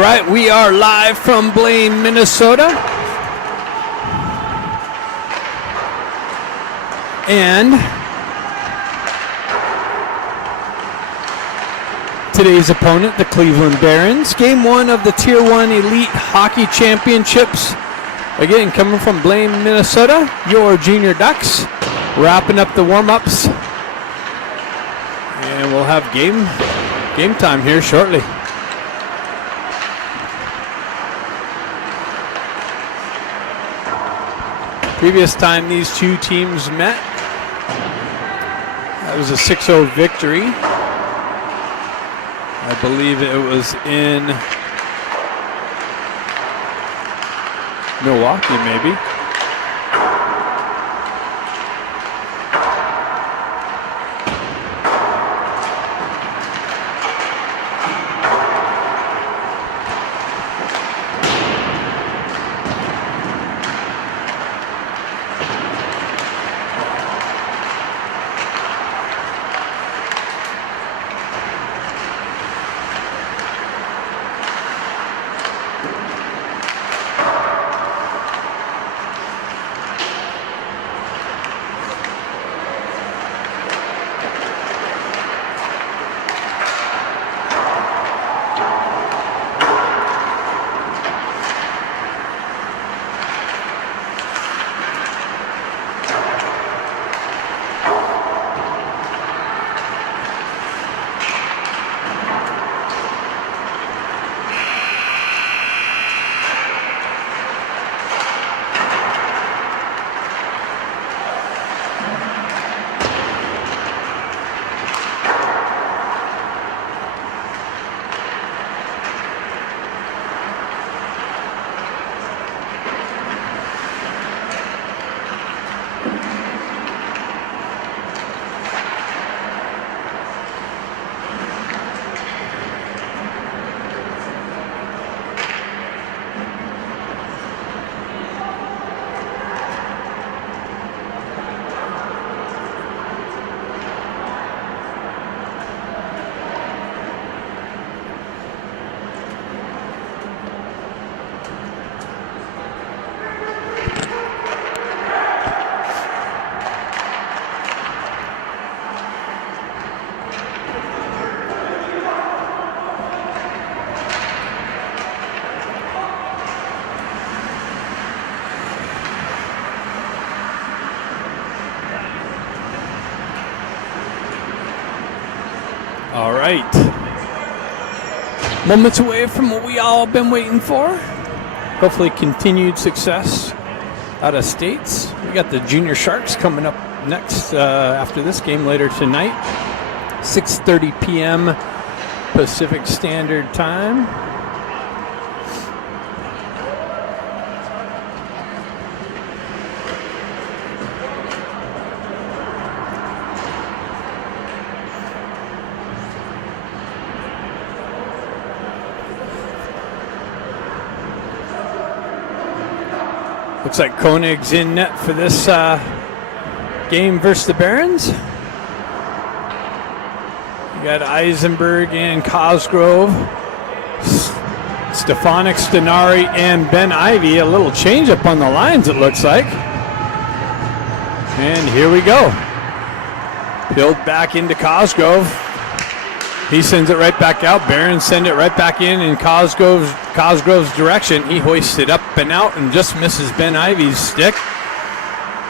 right, we are live from Blaine, Minnesota. And today's opponent, the Cleveland Barons. Game 1 of the Tier 1 Elite Hockey Championships. Again, coming from Blaine, Minnesota, your Junior Ducks. Wrapping up the warm-ups. And we'll have game time here shortly. Previous time these two teams met, that was a 6-0 victory. I believe it was in Milwaukee, maybe. All right. Moments away from what we all been waiting for. Hopefully continued success out of states. We got the Junior Sharks coming up next after this game later tonight. 6:30 p.m. Pacific Standard Time. Looks like Koenig's in net for this game versus the Barons. You got Eisenberg and Cosgrove, Stefanik, Stenari, and Ben Ivy. A little change up on the lines, it looks like. And here we go. Peeled back into Cosgrove. He sends it right back out. Barons send it right back in Cosgrove's direction. He hoists it up and out and just misses Ben Ivy's stick.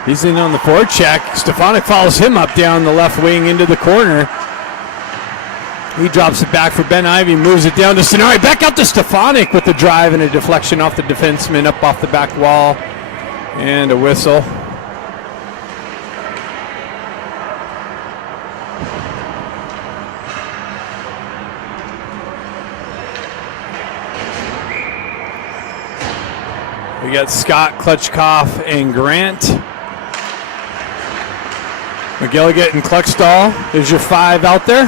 He's in on the forecheck. Stefanik follows him up down the left wing into the corner. He drops it back for Ben Ivy, moves it down to Stenari. Back out to Stefanik with the drive and a deflection off the defenseman up off the back wall. And a whistle. We got Scott, Klutchkov, and Grant. McGilligan and Kluckstall. There's your 5 out there.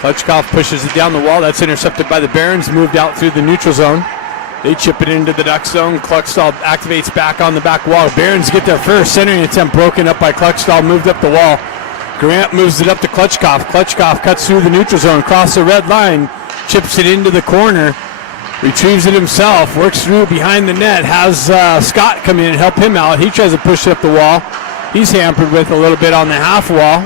Klutchkov pushes it down the wall. That's intercepted by the Barons. Moved out through the neutral zone. They chip it into the Duck zone. Kluckstall activates back on the back wall. Barons get there first. Centering attempt broken up by Kluckstall. Moved up the wall. Grant moves it up to Klutchkov. Klutchkov cuts through the neutral zone. Across the red line. Chips it into the corner. Retrieves it himself, works through behind the net, has Scott come in and help him out. He tries to push it up the wall. He's hampered with a little bit on the half wall.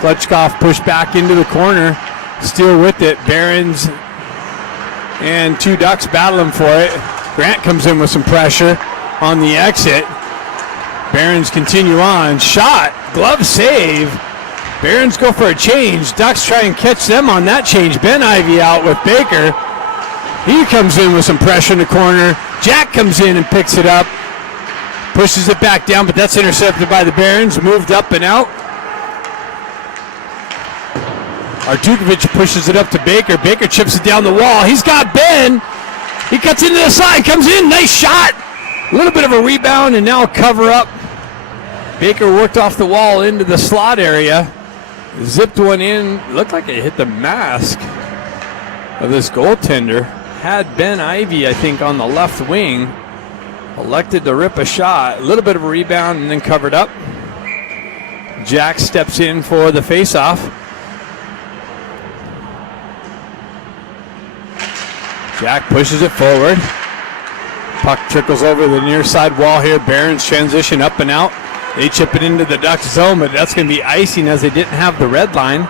Klutchkov pushed back into the corner, still with it. Behrens and two Ducks battling for it. Grant comes in with some pressure on the exit. Behrens continue on. Shot, glove save. Behrens go for a change. Ducks try and catch them on that change. Ben Ivy out with Baker. He comes in with some pressure in the corner. Jack comes in and picks it up. Pushes it back down, but that's intercepted by the Behrens. Moved up and out. Artukovic pushes it up to Baker. Baker chips it down the wall. He's got Ben. He cuts into the side, comes in, nice shot. A little bit of a rebound and now a cover up. Baker worked off the wall into the slot area. Zipped one in, looked like it hit the mask of this goaltender. Had Ben Ivy, I think, on the left wing. Elected to rip a shot. A little bit of a rebound and then covered up. Jack steps in for the faceoff. Jack pushes it forward. Puck trickles over the near side wall here. Behrens transition up and out. They chip it into the Ducks zone, but that's going to be icing as they didn't have the red line.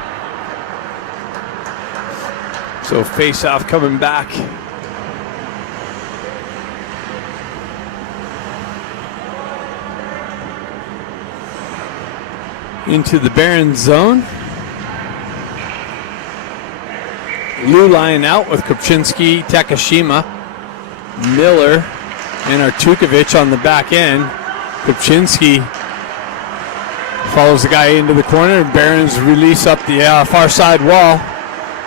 So face-off coming back. Into the Behrens zone. Lou line out with Kopczynski, Takashima, Miller, and Artukovic on the back end. Kopczynski follows the guy into the corner, and Behrens release up the far side wall,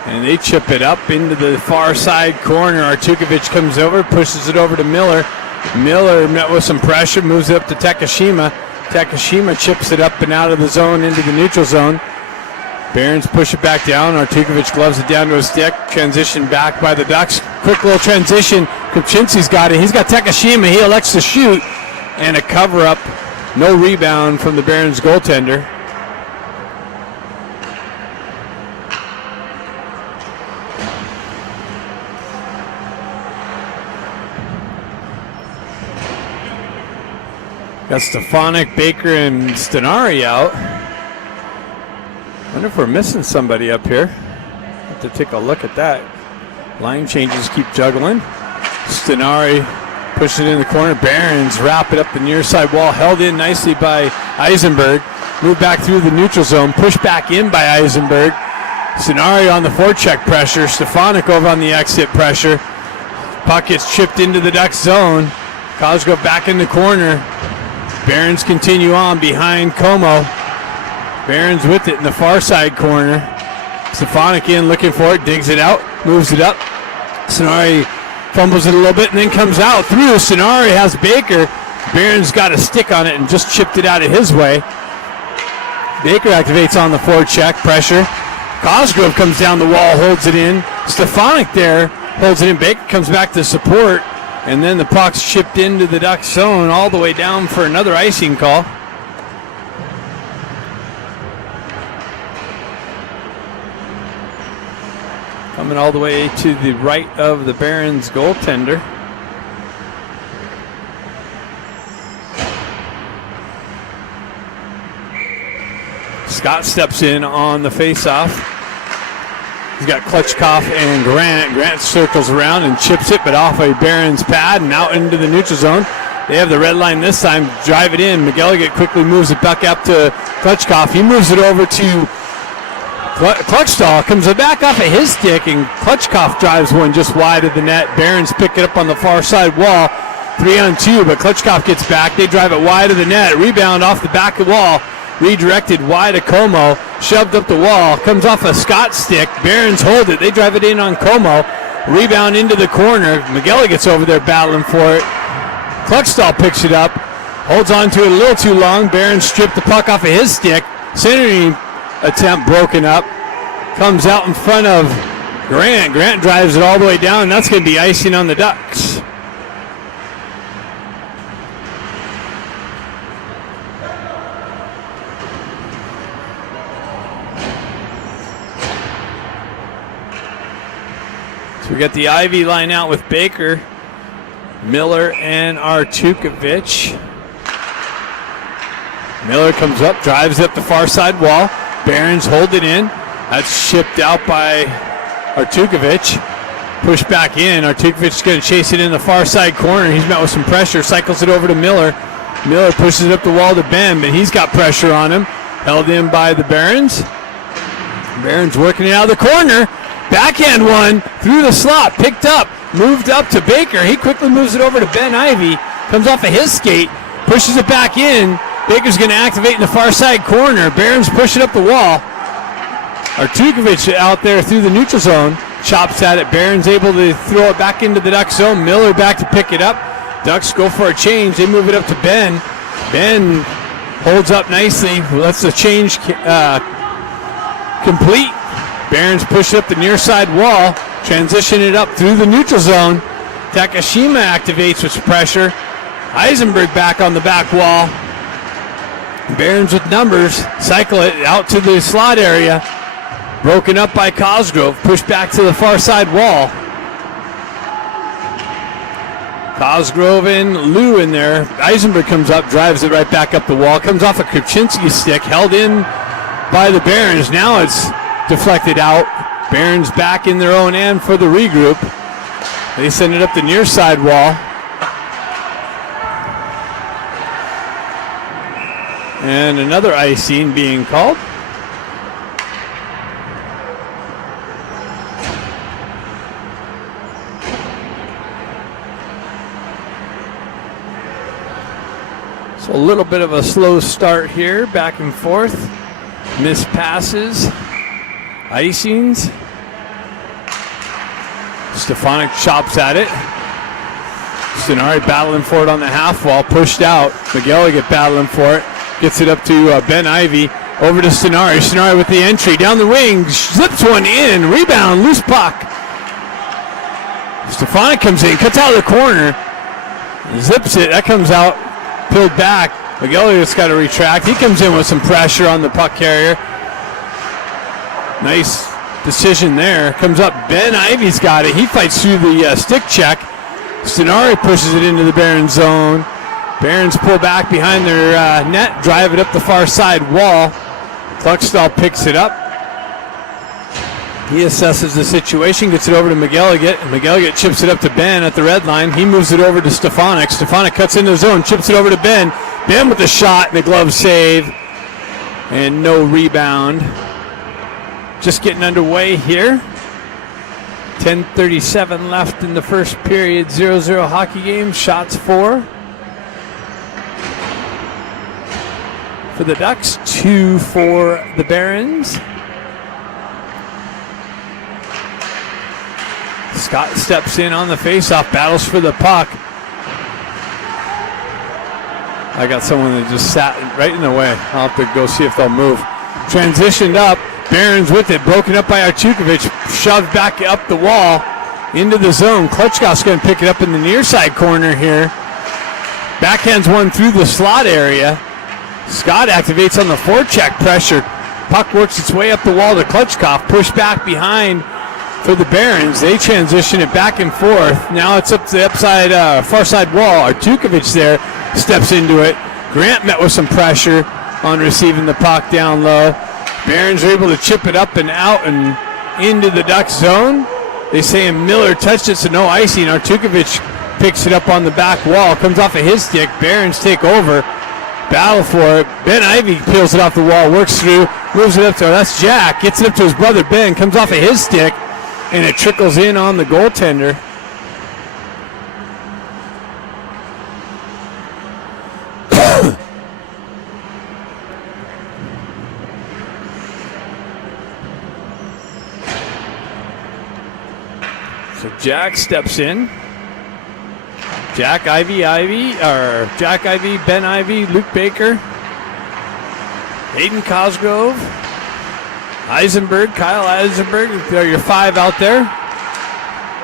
and they chip it up into the far side corner. Artukovic comes over, pushes it over to Miller. Miller met with some pressure, moves it up to Takashima. Takashima chips it up and out of the zone into the neutral zone. Behrens push it back down. Artukovic gloves it down to his stick. Transition back by the Ducks. Quick little transition. Kopczynski's got it. He's got Takashima. He elects to shoot. And a cover up. No rebound from the Behrens goaltender. Got Stefanik, Baker, and Stenari out. Wonder if we're missing somebody up here. Have to take a look at that. Line changes keep juggling. Stenari pushes it in the corner. Behrens wrap it up the near side wall. Held in nicely by Eisenberg. Moved back through the neutral zone. Pushed back in by Eisenberg. Stenari on the forecheck pressure. Stefanik over on the exit pressure. Puck gets chipped into the Ducks zone. Cosgrove back in the corner. Behrens continue on behind Como. Behrens with it in the far side corner. Stefanik in looking for it, digs it out, moves it up. Stenari fumbles it a little bit and then comes out through. Stenari has Baker. Behrens got a stick on it and just chipped it out of his way. Baker activates on the forecheck pressure. Cosgrove comes down the wall, holds it in. Stefanik there holds it in. Baker comes back to support. And then the puck's chipped into the Ducks zone all the way down for another icing call. Coming all the way to the right of the Behrens goaltender. Scott steps in on the faceoff. He's got Klutchkov and Grant. Grant circles around and chips it, but off a Behrens pad and out into the neutral zone. They have the red line this time. Drive it in. McElligott quickly moves it back up to Klutchkov. He moves it over to Klutchstall. Comes back off of his stick, and Klutchkov drives one just wide of the net. Behrens pick it up on the far side wall. 3-on-2, but Klutchkov gets back. They drive it wide of the net. Rebound off the back of the wall. Redirected wide of Como, shoved up the wall, comes off a Scott's stick. Behrens hold it. They drive it in on Como. Rebound into the corner. McElligott's over there battling for it. Klutchstall picks it up, holds on to it a little too long. Behrens stripped the puck off of his stick. Centering attempt broken up. Comes out in front of Grant. Grant drives it all the way down, and that's going to be icing on the Ducks. So we got the Ivy line out with Baker, Miller, and Artukovic. Miller comes up, drives up the far side wall. Barons hold it in. That's shipped out by Artukovic. Push back in. Artukovic is going to chase it in the far side corner. He's met with some pressure. Cycles it over to Miller. Miller pushes it up the wall to Ben, but he's got pressure on him. Held in by the Barons. Barons working it out of the corner. Backhand one through the slot. Picked up. Moved up to Baker. He quickly moves it over to Ben Ivy. Comes off of his skate. Pushes it back in. Baker's going to activate in the far side corner. Barons push it up the wall. Artukovic out there through the neutral zone. Chops at it. Barons able to throw it back into the Duck zone. Miller back to pick it up. Ducks go for a change. They move it up to Ben. Ben holds up nicely. Lets the change complete. Barons push up the near side wall. Transition it up through the neutral zone. Takashima activates with pressure. Eisenberg back on the back wall. Barons with numbers. Cycle it out to the slot area. Broken up by Cosgrove. Pushed back to the far side wall. Cosgrove and Lou in there. Eisenberg comes up, drives it right back up the wall. Comes off a Krupczynski stick, held in by the Barons. Now it's deflected out. Barons back in their own end for the regroup. They send it up the near side wall. And another icing being called. So a little bit of a slow start here, back and forth. Missed passes, icings. Stefanik chops at it. Stenari battling for it on the half wall, pushed out. McGilligan battling for it. Gets it up to Ben Ivy. Over to Stenari. Stenari with the entry. Down the wing. Slips one in. Rebound. Loose puck. Stefanik comes in. Cuts out of the corner. Zips it. That comes out. Pulled back. McGilligan's got to retract. He comes in with some pressure on the puck carrier. Nice decision there. Comes up. Ben Ivy's got it. He fights through the stick check. Stenari pushes it into the Barons zone. Barons pull back behind their net, drive it up the far side wall. Kluckstall picks it up. He assesses the situation, gets it over to McGilligan. McGilligan chips it up to Ben at the red line. He moves it over to Stefanik. Stefanik cuts into the zone, chips it over to Ben. Ben with the shot and the glove save. And no rebound. Just getting underway here. 10:37 left in the first period. 0-0 hockey game. Shots for the Ducks, 2 for the Barons. Scott steps in on the faceoff, battles for the puck. I got someone that just sat right in the way. I'll have to go see if they'll move. Transitioned up, Barons with it, broken up by Artukovic, shoved back up the wall into the zone. Klutchkov's going to pick it up in the near side corner here. Backhands one through the slot area. Scott activates on the forecheck pressure. Puck works its way up the wall to Klutchkov. Push back behind for the Barons. They transition it back and forth. Now it's up to the upside, far side wall. Artukovic there steps into it. Grant met with some pressure on receiving the puck down low. Barons are able to chip it up and out and into the Duck zone. They say Miller touched it, so no icing. Artukovic picks it up on the back wall. Comes off of his stick. Barons take over. Battle for it. Ben Ivy peels it off the wall, works through, moves it up to, that's Jack, gets it up to his brother Ben, comes off of his stick, and it trickles in on the goaltender. So Jack steps in. Jack Ivy, Ben Ivy, Luke Baker, Hayden Cosgrove, Eisenberg, Kyle Eisenberg, they're your 5 out there.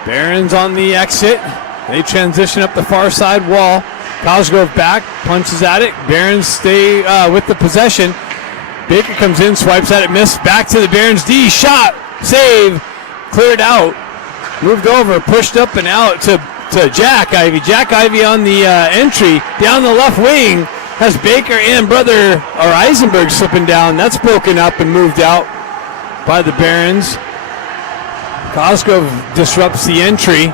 Barons on the exit. They transition up the far side wall. Cosgrove back, punches at it. Barons stay with the possession. Baker comes in, swipes at it, missed. Back to the Barons D, shot, save, cleared out. moved over, pushed up and out to Jack Ivey. Jack Ivey on the entry down the left wing has Baker and Eisenberg slipping down. That's broken up and moved out by the Barons. Cosgrove disrupts the entry.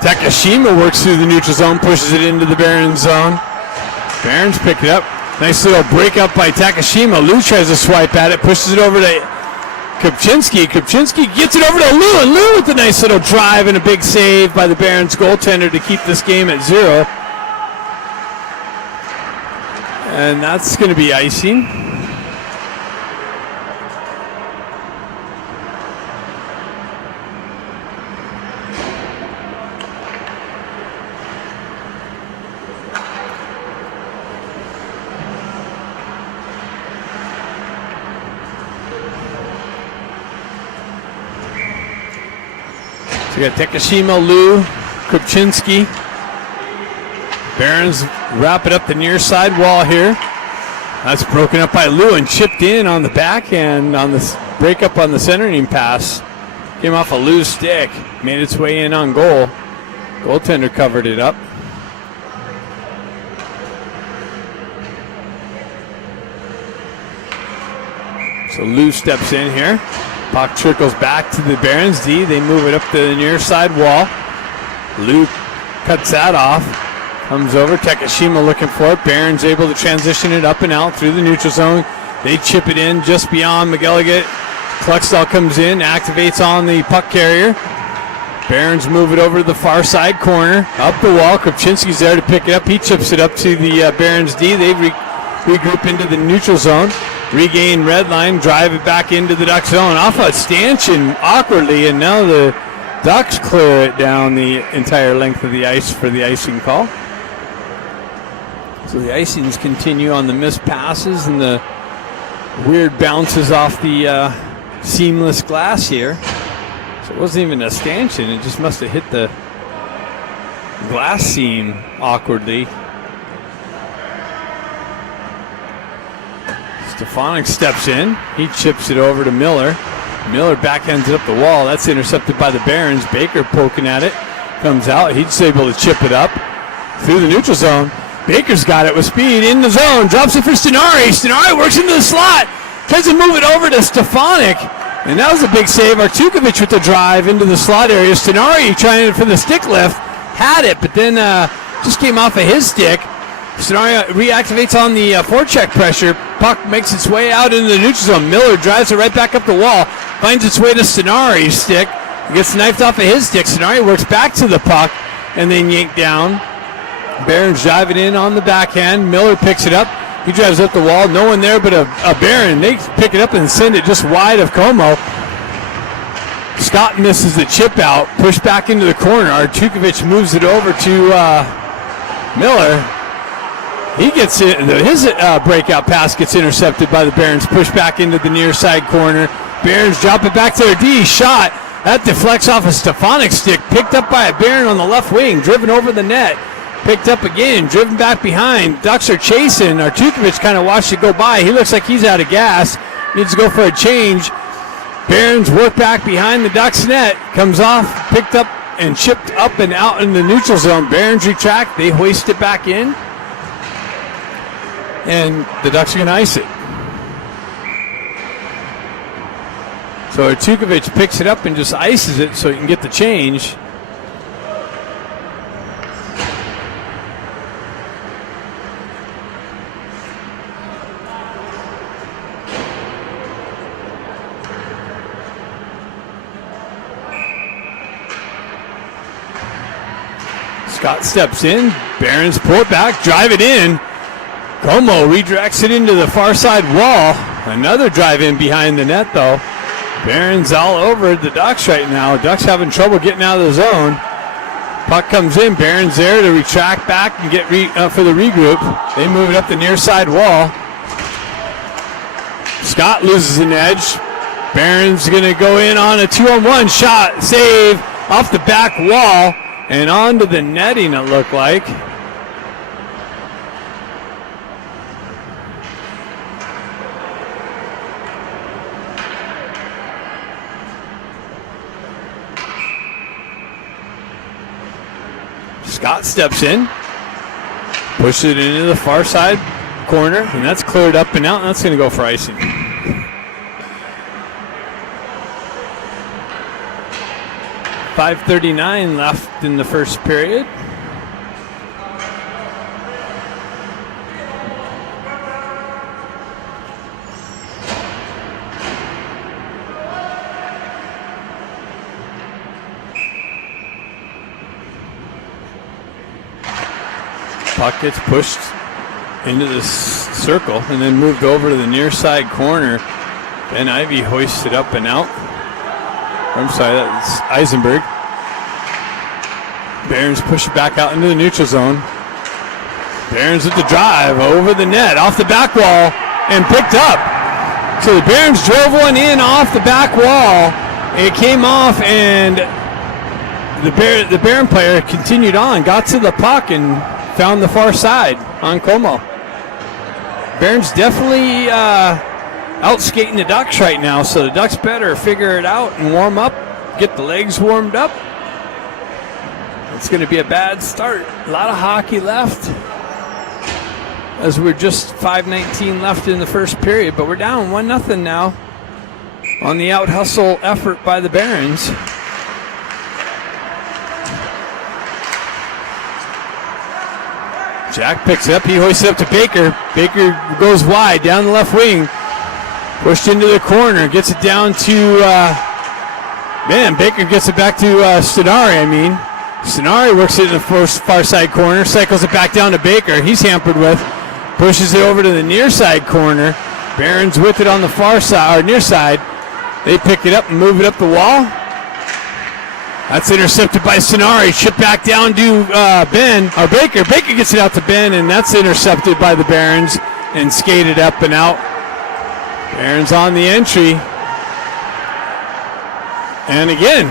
Takashima works through the neutral zone, pushes it into the Barons zone. Barons pick it up. Nice little break up by Takashima. Lou tries to swipe at it, pushes it over to Kupczynski. Kupczynski gets it over to Lou, and Lou with a nice little drive and a big save by the Barons goaltender to keep this game at 0. And that's going to be icing. So we got Takashima, Lou, Kupczynski. Barons wrap it up the near side wall here. That's broken up by Lou and chipped in on the backhand on the break up on the centering pass. Came off a Lou's stick, made its way in on goal. Goaltender covered it up. So Lou steps in here. Puck trickles back to the Barons D. They move it up to the near side wall. Lou cuts that off. Comes over. Takashima looking for it. Barons able to transition it up and out through the neutral zone. They chip it in just beyond McElligott. Cluxtall comes in, activates on the puck carrier. Barons move it over to the far side corner. Up the wall. Kupczynski's there to pick it up. He chips it up to the Barons D. They regroup into the neutral zone. Regain red line, drive it back into the Duck zone. Off a stanchion awkwardly, and now the Ducks clear it down the entire length of the ice for the icing call. So the icings continue on the missed passes and the weird bounces off the seamless glass here. So it wasn't even a stanchion, it just must have hit the glass seam awkwardly. Stefanik steps in. He chips it over to Miller. Miller backhands it up the wall. That's intercepted by the Barons. Baker poking at it. Comes out. He's able to chip it up through the neutral zone. Baker's got it with speed in the zone. Drops it for Stenari. Stenari works into the slot. Tries to move it over to Stefanik. And that was a big save. Artukovic with the drive into the slot area. Stenari trying for the stick lift. Had it, but then just came off of his stick. Stenari reactivates on the forecheck pressure. Puck makes its way out into the neutral zone. Miller drives it right back up the wall. Finds its way to Stenari's stick. Gets knifed off of his stick. Stenari works back to the puck and then yanked down. Barons drive it in on the backhand. Miller picks it up. He drives up the wall. No one there but a Baron. They pick it up and send it just wide of Como. Scott misses the chip out. Pushed back into the corner. Artukovic moves it over to Miller. He gets it. His breakout pass gets intercepted by the Barons. Pushed back into the near side corner. Barons drop it back to their D. Shot. That deflects off a Stefanik stick. Picked up by a Baron on the left wing. Driven over the net. Picked up again. Driven back behind. Ducks are chasing. Artukovic kind of watched it go by. He looks like he's out of gas. Needs to go for a change. Barons work back behind the Ducks net. Comes off. Picked up and chipped up and out in the neutral zone. Barons retract. They hoist it back in. And the Ducks are going to ice it. So Artukovic picks it up and just ices it so he can get the change. Scott steps in. Barons pull it back, drive it in. Como redirects it into the far side wall. Another drive in behind the net, though. Barons all over the Ducks right now. Ducks having trouble getting out of the zone. Puck comes in. Barons there to retract back and get for the regroup. They move it up the near side wall. Scott loses an edge. Barons going to go in on a 2-on-1 shot. Save off the back wall and onto the netting, it looked like. Scott steps in, pushes it into the far side corner, and that's cleared up and out, and that's going to go for icing. .5:39 left in the first period. Puck gets pushed into the circle and then moved over to the near side corner. Ben Ivy hoists it up and out. I'm sorry, that's Eisenberg. Barons push it back out into the neutral zone. Barons with the drive over the net, off the back wall, and picked up. So the Barons drove one in off the back wall. It came off, and the Baron player continued on, got to the puck, and found the far side on Como. Barons definitely out skating the Ducks right now, so the Ducks better figure it out and warm up, get the legs warmed up. It's going to be a bad start. A lot of hockey left, as we're just 5:19 left in the first period, but we're down 1-0 now on the out hustle effort by the Barons. Jack picks it up, he hoists it up to Baker. Baker goes wide, down the left wing. Pushed into the corner, gets it down to, Baker gets it back to Stenari, Stenari works it in the far side corner, cycles it back down to Baker. He's hampered with, pushes it over to the near side corner. Barons with it on the far side, or near side. They pick it up and move it up the wall. That's intercepted by Stenari. Chipped back down to Baker. Baker gets it out to Ben, and that's intercepted by the Barons and skated up and out. Barons on the entry. And again,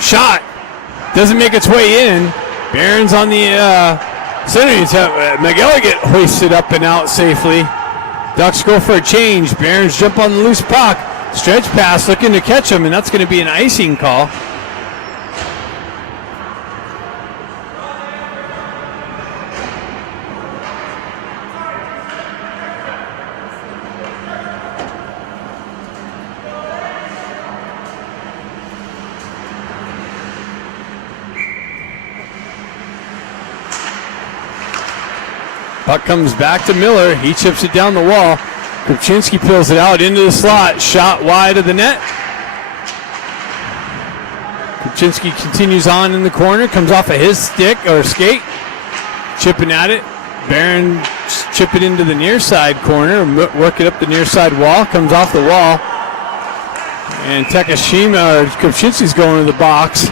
shot. Doesn't make its way in. Barons on the center. McElligott hoists it up and out safely. Ducks go for a change. Barons jump on the loose puck. Stretch pass, looking to catch him, and that's going to be an icing call. Puck comes back to Miller. He chips it down the wall. Kupczynski peels it out into the slot. Shot wide of the net. Kupczynski continues on in the corner. Comes off of his stick or skate. Chipping at it. Barron chip it into the near side corner. Work it up the near side wall. Comes off the wall. And Takashima or Kupczynski's going to the box.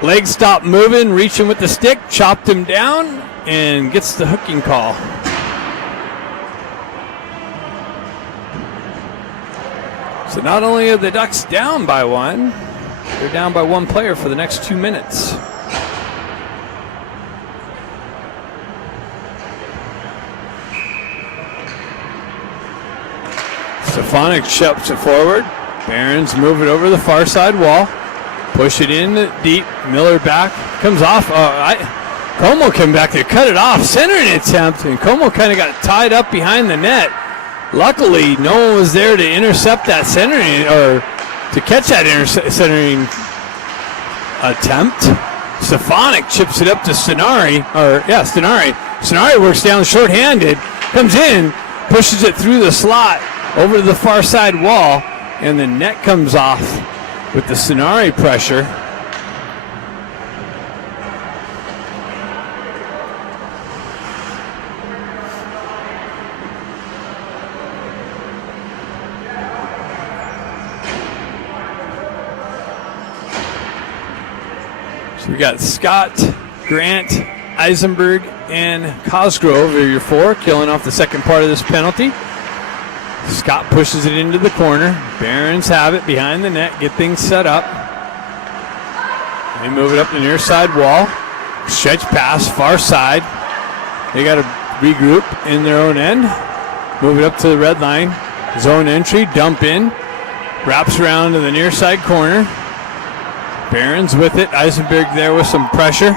Legs stop moving. Reaching with the stick. Chopped him down. And gets the hooking call. So not only are the Ducks down by one, they're down by one player for the next 2 minutes. Stefanik chips it forward. Barons move it over the far side wall. Push it in deep. Miller back. Comes off. Como came back there, cut it off, centering attempt, and Como kind of got tied up behind the net. Luckily, no one was there to intercept that centering, or to catch that centering attempt. Stefanik chips it up to Stenari. Stenari works down shorthanded, comes in, pushes it through the slot, over to the far side wall, and the net comes off with the Stenari pressure. We got Scott, Grant, Eisenberg, and Cosgrove are your four, killing off the second part of this penalty. Scott pushes it into the corner. Barons have it behind the net, get things set up. They move it up the near side wall. Stretch pass, far side. They got to regroup in their own end. Move it up to the red line. Zone entry, dump in. Wraps around to the near side corner. Barons with it. Eisenberg there with some pressure.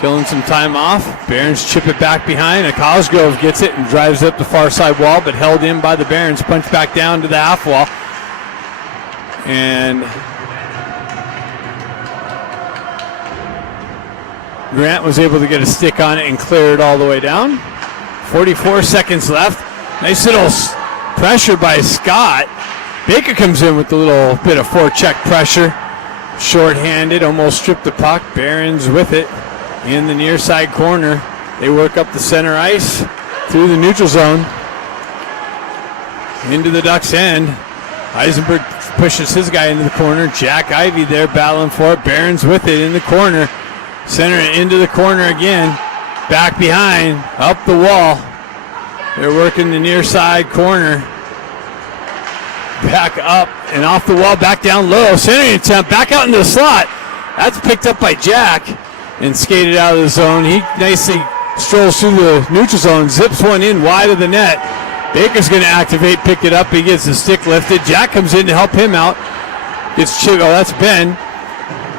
Killing some time off. Barons chip it back behind. And Cosgrove gets it and drives up the far side wall, but held in by the Barons. Punch back down to the half wall. And Grant was able to get a stick on it and clear it all the way down. 44 seconds left. Nice little pressure by Scott. Baker comes in with a little bit of forecheck pressure. Short-handed, almost stripped the puck. Barons with it in the near side corner. They work up the center ice through the neutral zone into the Ducks' end. Eisenberg pushes his guy into the corner. Jack Ivey there battling for it. Barons with it in the corner. Center it into the corner again. Back behind, up the wall. They're working the near side corner. Back up and off the wall, back down low. Centering attempt, back out into the slot. That's picked up by Jack and skated out of the zone. He nicely strolls through the neutral zone, zips one in wide of the net. Baker's going to activate, pick it up. He gets the stick lifted. Jack comes in to help him out. Gets chipped. Oh, that's Ben.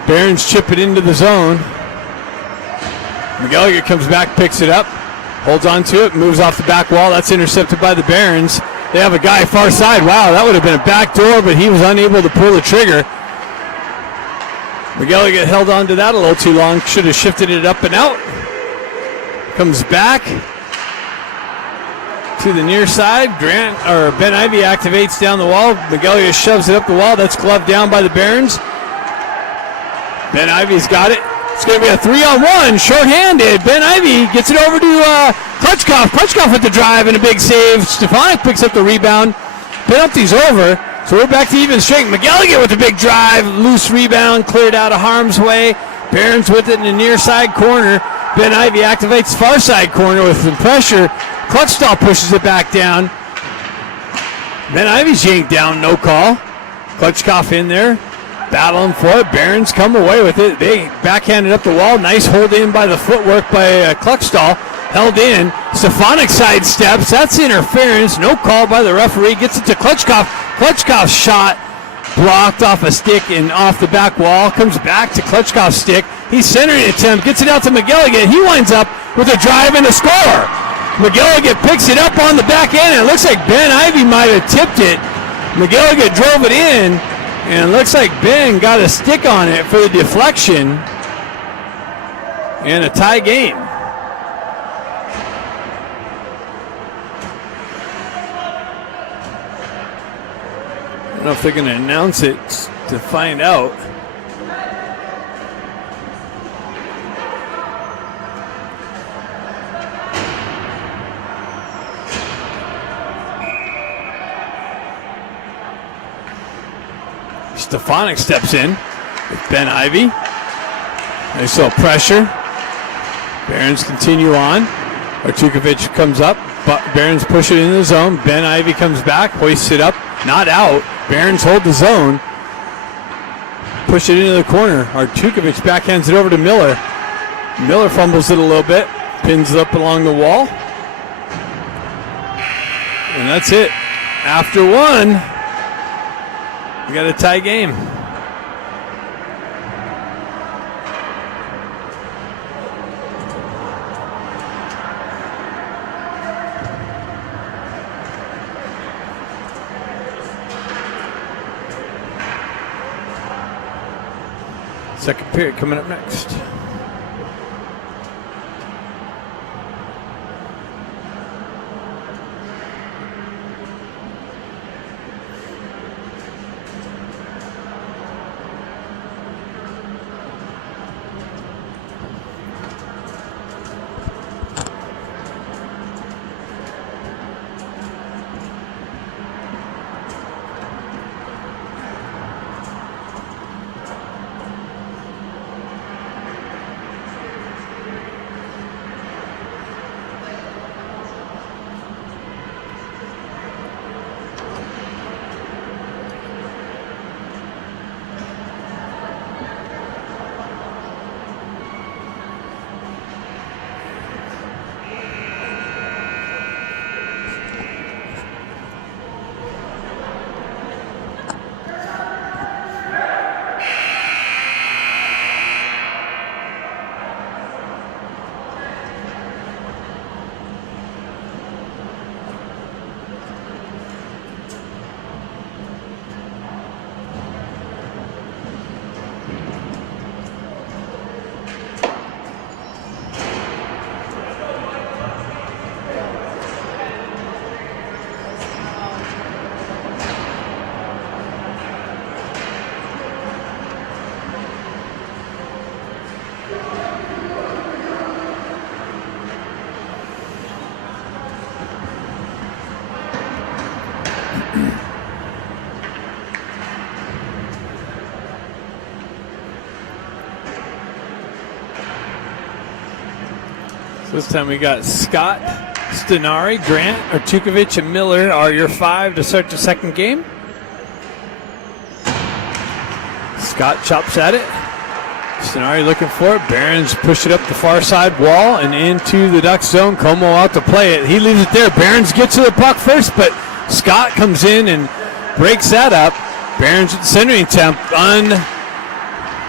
Barons chip it into the zone. McGilligan comes back, picks it up, holds on to it, moves off the back wall. That's intercepted by the Barons. They have a guy far side. Wow, that would have been a back door, but he was unable to pull the trigger. McGilligan held on to that a little too long. Should have shifted it up and out. Comes back to the near side. Ben Ivey activates down the wall. McGilligan shoves it up the wall. That's gloved down by the Barons. Ben Ivey's got it. It's going to be a 3-on-1, short-handed. Ben Ivey gets it over to Klutchkov. Klutchkov with the drive and a big save. Stefanik picks up the rebound. Penalty's over, so we're back to even strength. McGilligan with a big drive. Loose rebound, cleared out of harm's way. Barons with it in the near side corner. Ben Ivey activates far side corner with some pressure. Klutchdahl pushes it back down. Ben Ivey's yanked down, no call. Klutchkov in there. Battling for it. Barons come away with it. They backhanded up the wall. Nice hold in by the footwork by Klutchdahl. Held in. Stefanik sidesteps. That's interference. No call by the referee. Gets it to Klutchkov. Klutchkov's shot blocked off a stick and off the back wall. Comes back to Klutchkov's stick. He's centering attempt. Gets it out to McGilligan. He winds up with a drive and a score. McGilligan picks it up on the back end. It looks like Ben Ivey might have tipped it. McGilligan drove it in. And it looks like Ben got a stick on it for the deflection. And a tie game. I don't know if they're going to announce it to find out. Stefanik steps in with Ben Ivey. Nice little pressure. Barons continue on. Artukovic comes up. Barons push it in the zone. Ben Ivey comes back, hoists it up. Not out. Barons hold the zone. Push it into the corner. Artukovic backhands it over to Miller. Miller fumbles it a little bit. Pins it up along the wall. And that's it. After one, we got a tie game. Second period coming up next. This time we got Scott, Stenari, Grant, Artukovic, and Miller are your 5 to start the second game. Scott chops at it. Stenari looking for it. Barons push it up the far side wall and into the Ducks zone. Como out to play it. He leaves it there. Barons gets to the puck first, but Scott comes in and breaks that up. Barons with the centering attempt.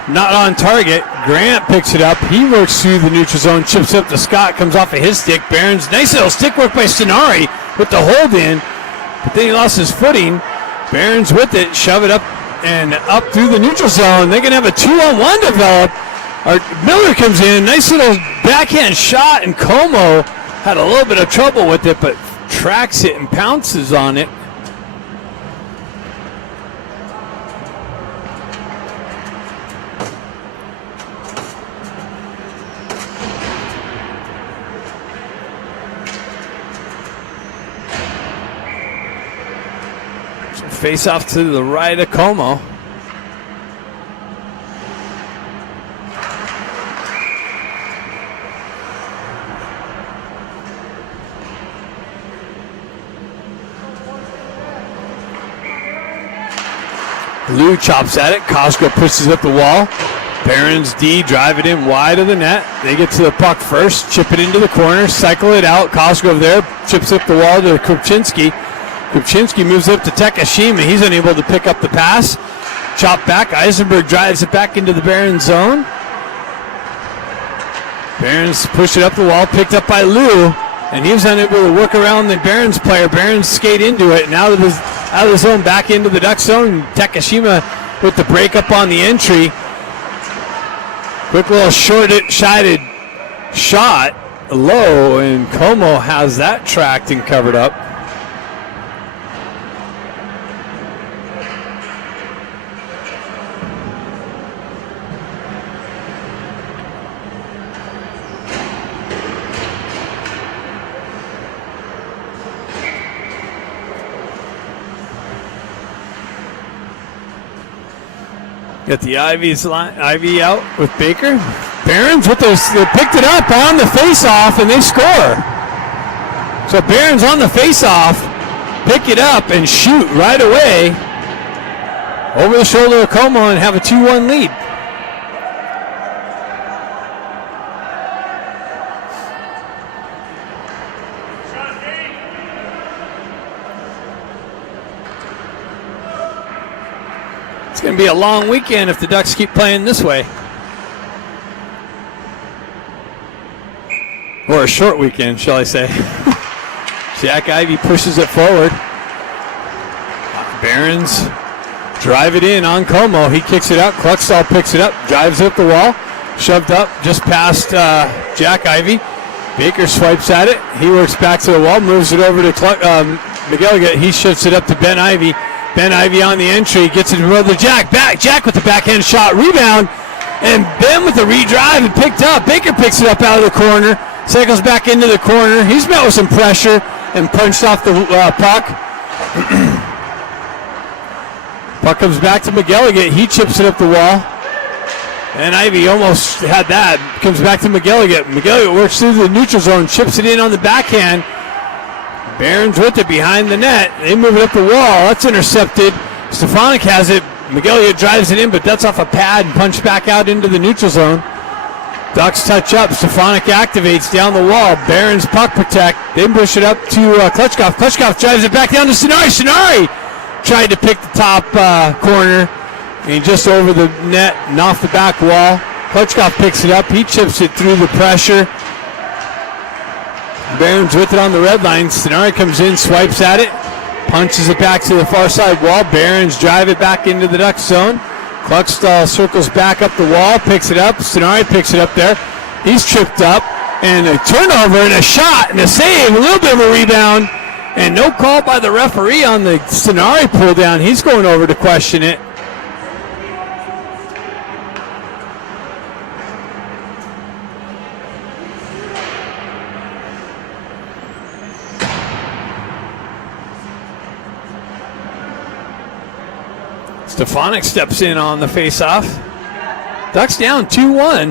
Not on target. Grant picks it up. He works through the neutral zone, chips up to Scott, comes off of his stick. Barons, nice little stick work by Stenari with the hold in, but then he lost his footing. Barons with it, shove it up and up through the neutral zone. They're going to have a 2-on-1 develop. Miller comes in, nice little backhand shot, and Como had a little bit of trouble with it, but tracks it and pounces on it. Face off to the right of Como. Lou chops at it. Cosgrove pushes up the wall. Barons D drive it in wide of the net. They get to the puck first, chip it into the corner, cycle it out. Cosgrove there, chips up the wall to Krupczynski. Krupczynski moves up to Takashima. He's unable to pick up the pass. Chop back. Eisenberg drives it back into the Barons zone. Barons push it up the wall, picked up by Lou, and he was unable to work around the Barons player. Barons skate into it, and out of the zone, back into the Duck zone. Takashima with the break up on the entry. Quick little short-sided shot low, and Como has that tracked and covered up. Got the Ivy out with Baker. Barons with those, they picked it up on the face-off and they score. So Barons on the face-off, pick it up and shoot right away over the shoulder of Como and have a 2-1 lead. It's going to be a long weekend if the Ducks keep playing this way. Or a short weekend, shall I say. Jack Ivy pushes it forward. Barons drive it in on Como. He kicks it out. Cluckstall picks it up, drives up the wall, shoved up just past Jack Ivy. Baker swipes at it. He works back to the wall, moves it over to McGilligan. He shifts it up to Ben Ivy. Ben Ivy on the entry, gets it to brother Jack. Jack with the backhand shot, rebound, and Ben with the redrive and picked up. Baker picks it up out of the corner, cycles back into the corner. He's met with some pressure and punched off the puck. Puck comes back to McGilligan. He chips it up the wall. And Ivy almost had that. Comes back to McGilligan. McGilligan works through the neutral zone, chips it in on the backhand. Barons with it behind the net. They move it up the wall. That's intercepted. Stefanik has it. McGilligan drives it in, but that's off a pad and punched back out into the neutral zone. Ducks touch up. Stefanik activates down the wall. Barons puck protect. They push it up to Klitschkov. Klitschkov drives it back down to Stenari. Stenari tried to pick the top corner. And just over the net and off the back wall. Klitschkov picks it up. He chips it through the pressure. Barons with it on the red line. Stenari comes in, swipes at it, punches it back to the far side wall. Barons drive it back into the Duck zone. Cluckstall circles back up the wall, picks it up. Stenari picks it up there. He's tripped up, and a turnover and a shot and a save. A little bit of a rebound, and no call by the referee on the Stenari pull down. He's going over to question it. Stefanik steps in on the face-off. Ducks down 2-1.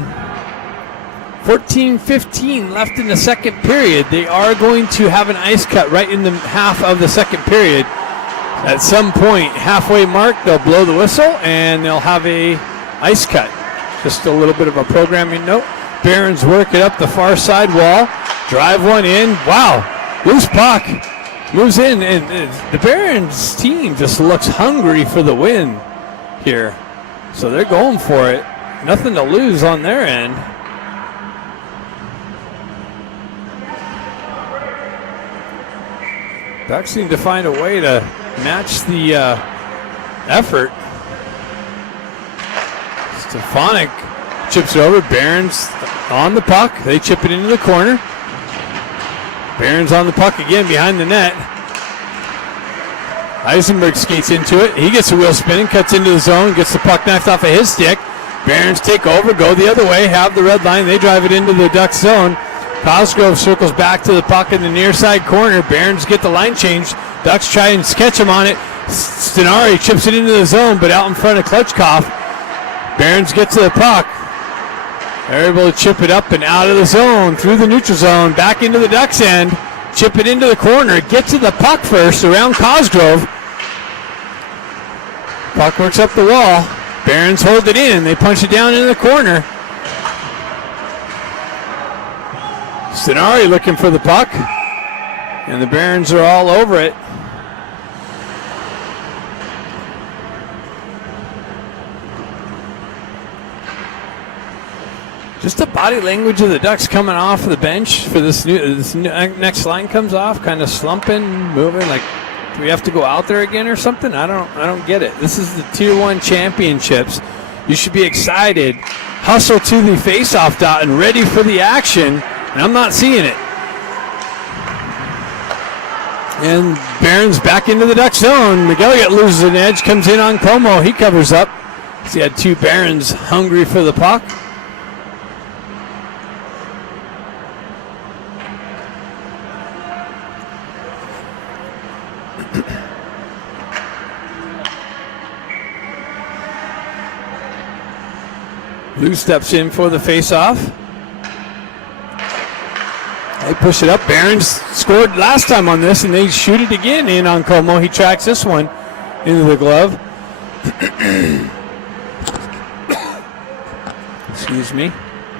14:15 left in the second period. They are going to have an ice cut right in the half of the second period. At some point, halfway mark, they'll blow the whistle and they'll have a ice cut. Just a little bit of a programming note. Barons work it up the far side wall. Drive one in. Wow. Loose puck. Moves in. And the Barons team just looks hungry for the win here. So they're going for it. Nothing to lose on their end. Ducks seem to find a way to match the effort. Stefanik chips it over. Barons on the puck. They chip it into the corner. Barons on the puck again behind the net. Eisenberg skates into it. He gets a wheel spinning, cuts into the zone, gets the puck knocked off of his stick. Barons take over, go the other way, have the red line. They drive it into the Ducks zone. Cosgrove circles back to the puck in the near side corner. Barons get the line change. Ducks try and sketch him on it. Stenari chips it into the zone, but out in front of Klutchkov. Barons get to the puck. They're able to chip it up and out of the zone, through the neutral zone, back into the Ducks end. Chip it into the corner. Get to the puck first around Cosgrove. Puck works up the wall. Barons hold it in. They punch it down into the corner. Stenari looking for the puck. And the Barons are all over it. Just the body language of the Ducks coming off the bench for this next line comes off, kind of slumping, moving. Like, do we have to go out there again or something? I don't get it. This is the Tier 1 championships. You should be excited. Hustle to the face-off dot and ready for the action. And I'm not seeing it. And Barons back into the Duck zone. McElligott loses an edge, comes in on Como. He covers up. So you had two Barons hungry for the puck. Lou steps in for the face-off. They push it up. Barons scored last time on this, and they shoot it again in on Como. He tracks this one into the glove. Excuse me.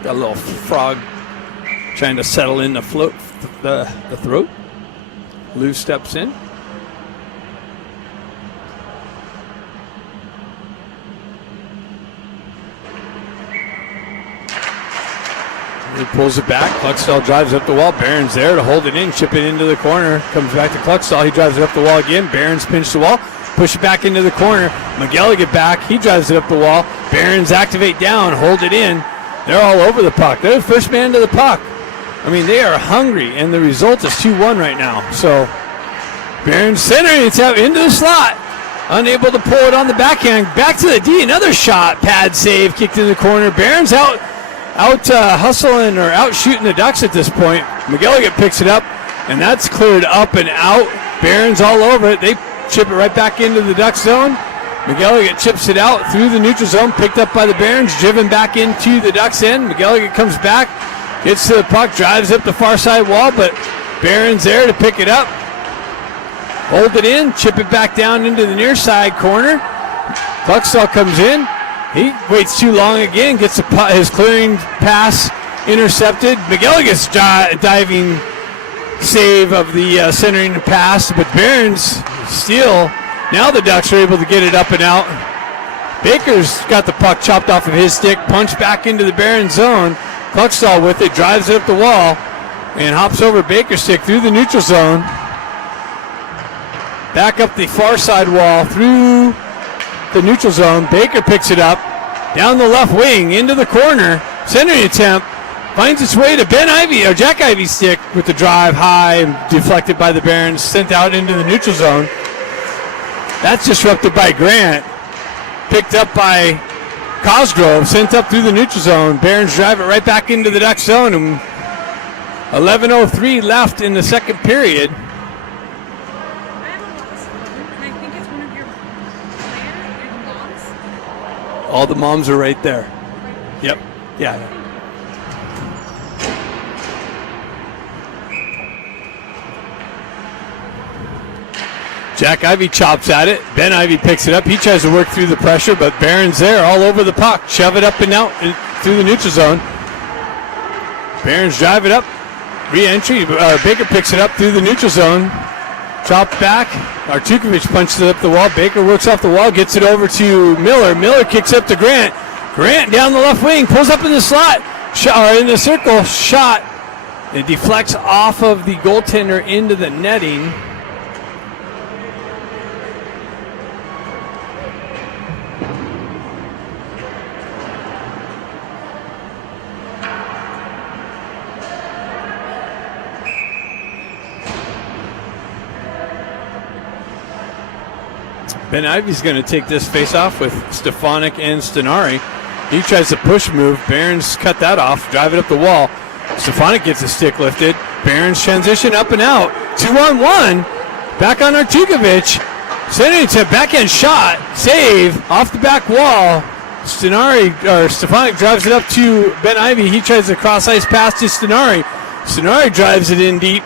Got a little frog trying to settle in the throat. Lou steps in. He pulls it back. Kluckstall drives up the wall. Barons there to hold it in, chip it into the corner. Comes back to Kluckstall. He drives it up the wall again. Barons pinch the wall, push it back into the corner. McElligott back. He drives it up the wall. Barons activate down, hold it in. They're all over the puck. They're the first man to the puck. I mean, they are hungry, and the result is 2-1 right now. So Barons centering it out into the slot. Unable to pull it on the backhand. Back to the D. Another shot. Pad save. Kicked in the corner. Barons out hustling or out shooting the Ducks at this point. McElligott picks it up, and that's cleared up and out. Barons all over it. They chip it right back into the Ducks zone. McElligott chips it out through the neutral zone, picked up by the Barons, driven back into the Ducks end. McElligott comes back, gets to the puck, drives up the far side wall, but Barons there to pick it up. Hold it in, chip it back down into the near side corner. Kluckstall comes in. He waits too long again, gets his clearing pass intercepted. McElligott's diving save of the centering pass, but Barons steal. Now the Ducks are able to get it up and out. Baker's got the puck chopped off of his stick, punched back into the Barons zone. Kluckstall with it, drives it up the wall, and hops over Baker's stick through the neutral zone. Back up the far side wall through the neutral zone. Baker picks it up down the left wing into the corner. Centering attempt finds its way to Ben Ivy or Jack Ivy's stick with the drive high and deflected by the Barons, sent out into the neutral zone. That's disrupted by Grant. Picked up by Cosgrove, sent up through the neutral zone. Barons drive it right back into the Duck zone. And 11:03 left in the second period. All the moms are right there. Yep. Yeah. Jack Ivy chops at it. Ben Ivy picks it up. He tries to work through the pressure, but Barron's there all over the puck. Shove it up and out through the neutral zone. Barron's drive it up. Re-entry. Baker picks it up through the neutral zone. Chopped back. Artukovic punches it up the wall. Baker works off the wall, gets it over to Miller. Miller kicks up to Grant. Grant down the left wing, pulls up in the slot, in the circle, shot. It deflects off of the goaltender into the netting. Ben Ivy's going to take this face-off with Stefanik and Stenari. He tries to push move. Barron's cut that off, drive it up the wall. Stefanik gets a stick lifted. Barron's transition up and out. 2-on-1. Back on Artukovic. Sending it to backhand shot. Save off the back wall. Stefanik drives it up to Ben Ivy. He tries to cross ice pass to Stenari. Stenari drives it in deep.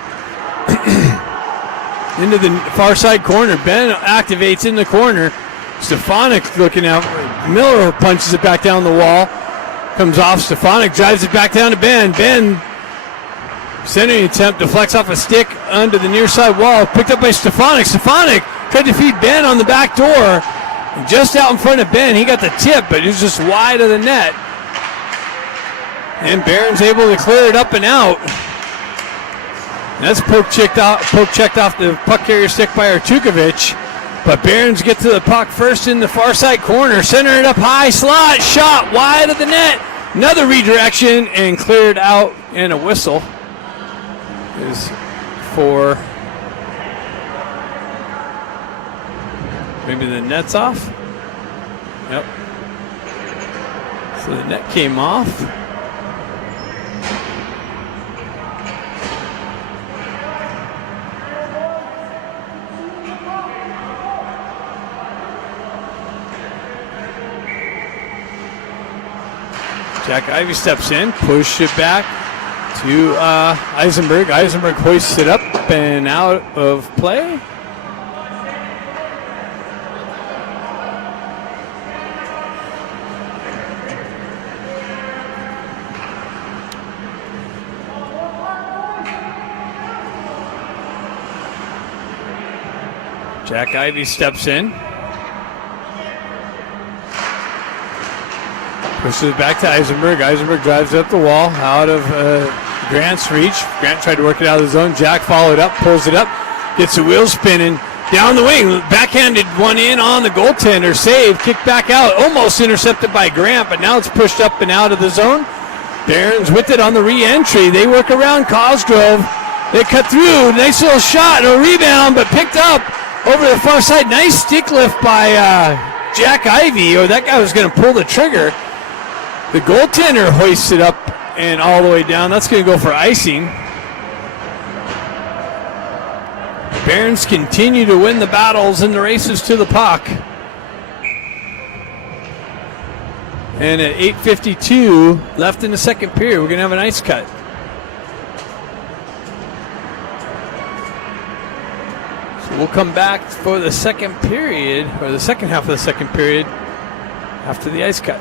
Into the far side corner. Ben activates in the corner. Stefanik looking out. Miller punches it back down the wall. Comes off. Stefanik drives it back down to Ben. Ben sending an attempt, deflects off a stick under the near side wall. Picked up by Stefanik. Stefanik tried to feed Ben on the back door. Just out in front of Ben. He got the tip, but he was just wide of the net. And Barron's able to clear it up and out. That's poke checked off the puck carrier stick by Artukovic. But Barron's get to the puck first in the far side corner. Center it up high, slot, shot wide of the net. Another redirection and cleared out, and a whistle is for maybe the net's off. Yep. So the net came off. Jack Ivy steps in, push it back to Eisenberg. Eisenberg hoists it up and out of play. Jack Ivy steps in. Pushes it back to Eisenberg. Eisenberg drives up the wall out of Grant's reach. Grant tried to work it out of the zone. Jack followed up, pulls it up, gets the wheel spinning down the wing. Backhanded one in on the goaltender. Save, kicked back out. Almost intercepted by Grant, but now it's pushed up and out of the zone. Barron's with it on the re-entry. They work around Cosgrove. They cut through. Nice little shot, a rebound, but picked up over the far side. Nice stick lift by Jack Ivy, or that guy was going to pull the trigger. The goaltender hoists it up and all the way down. That's going to go for icing. Barons continue to win the battles and the races to the puck. And at 8:52 left in the second period, we're going to have an ice cut. So we'll come back for the second period, or the second half of the second period, after the ice cut.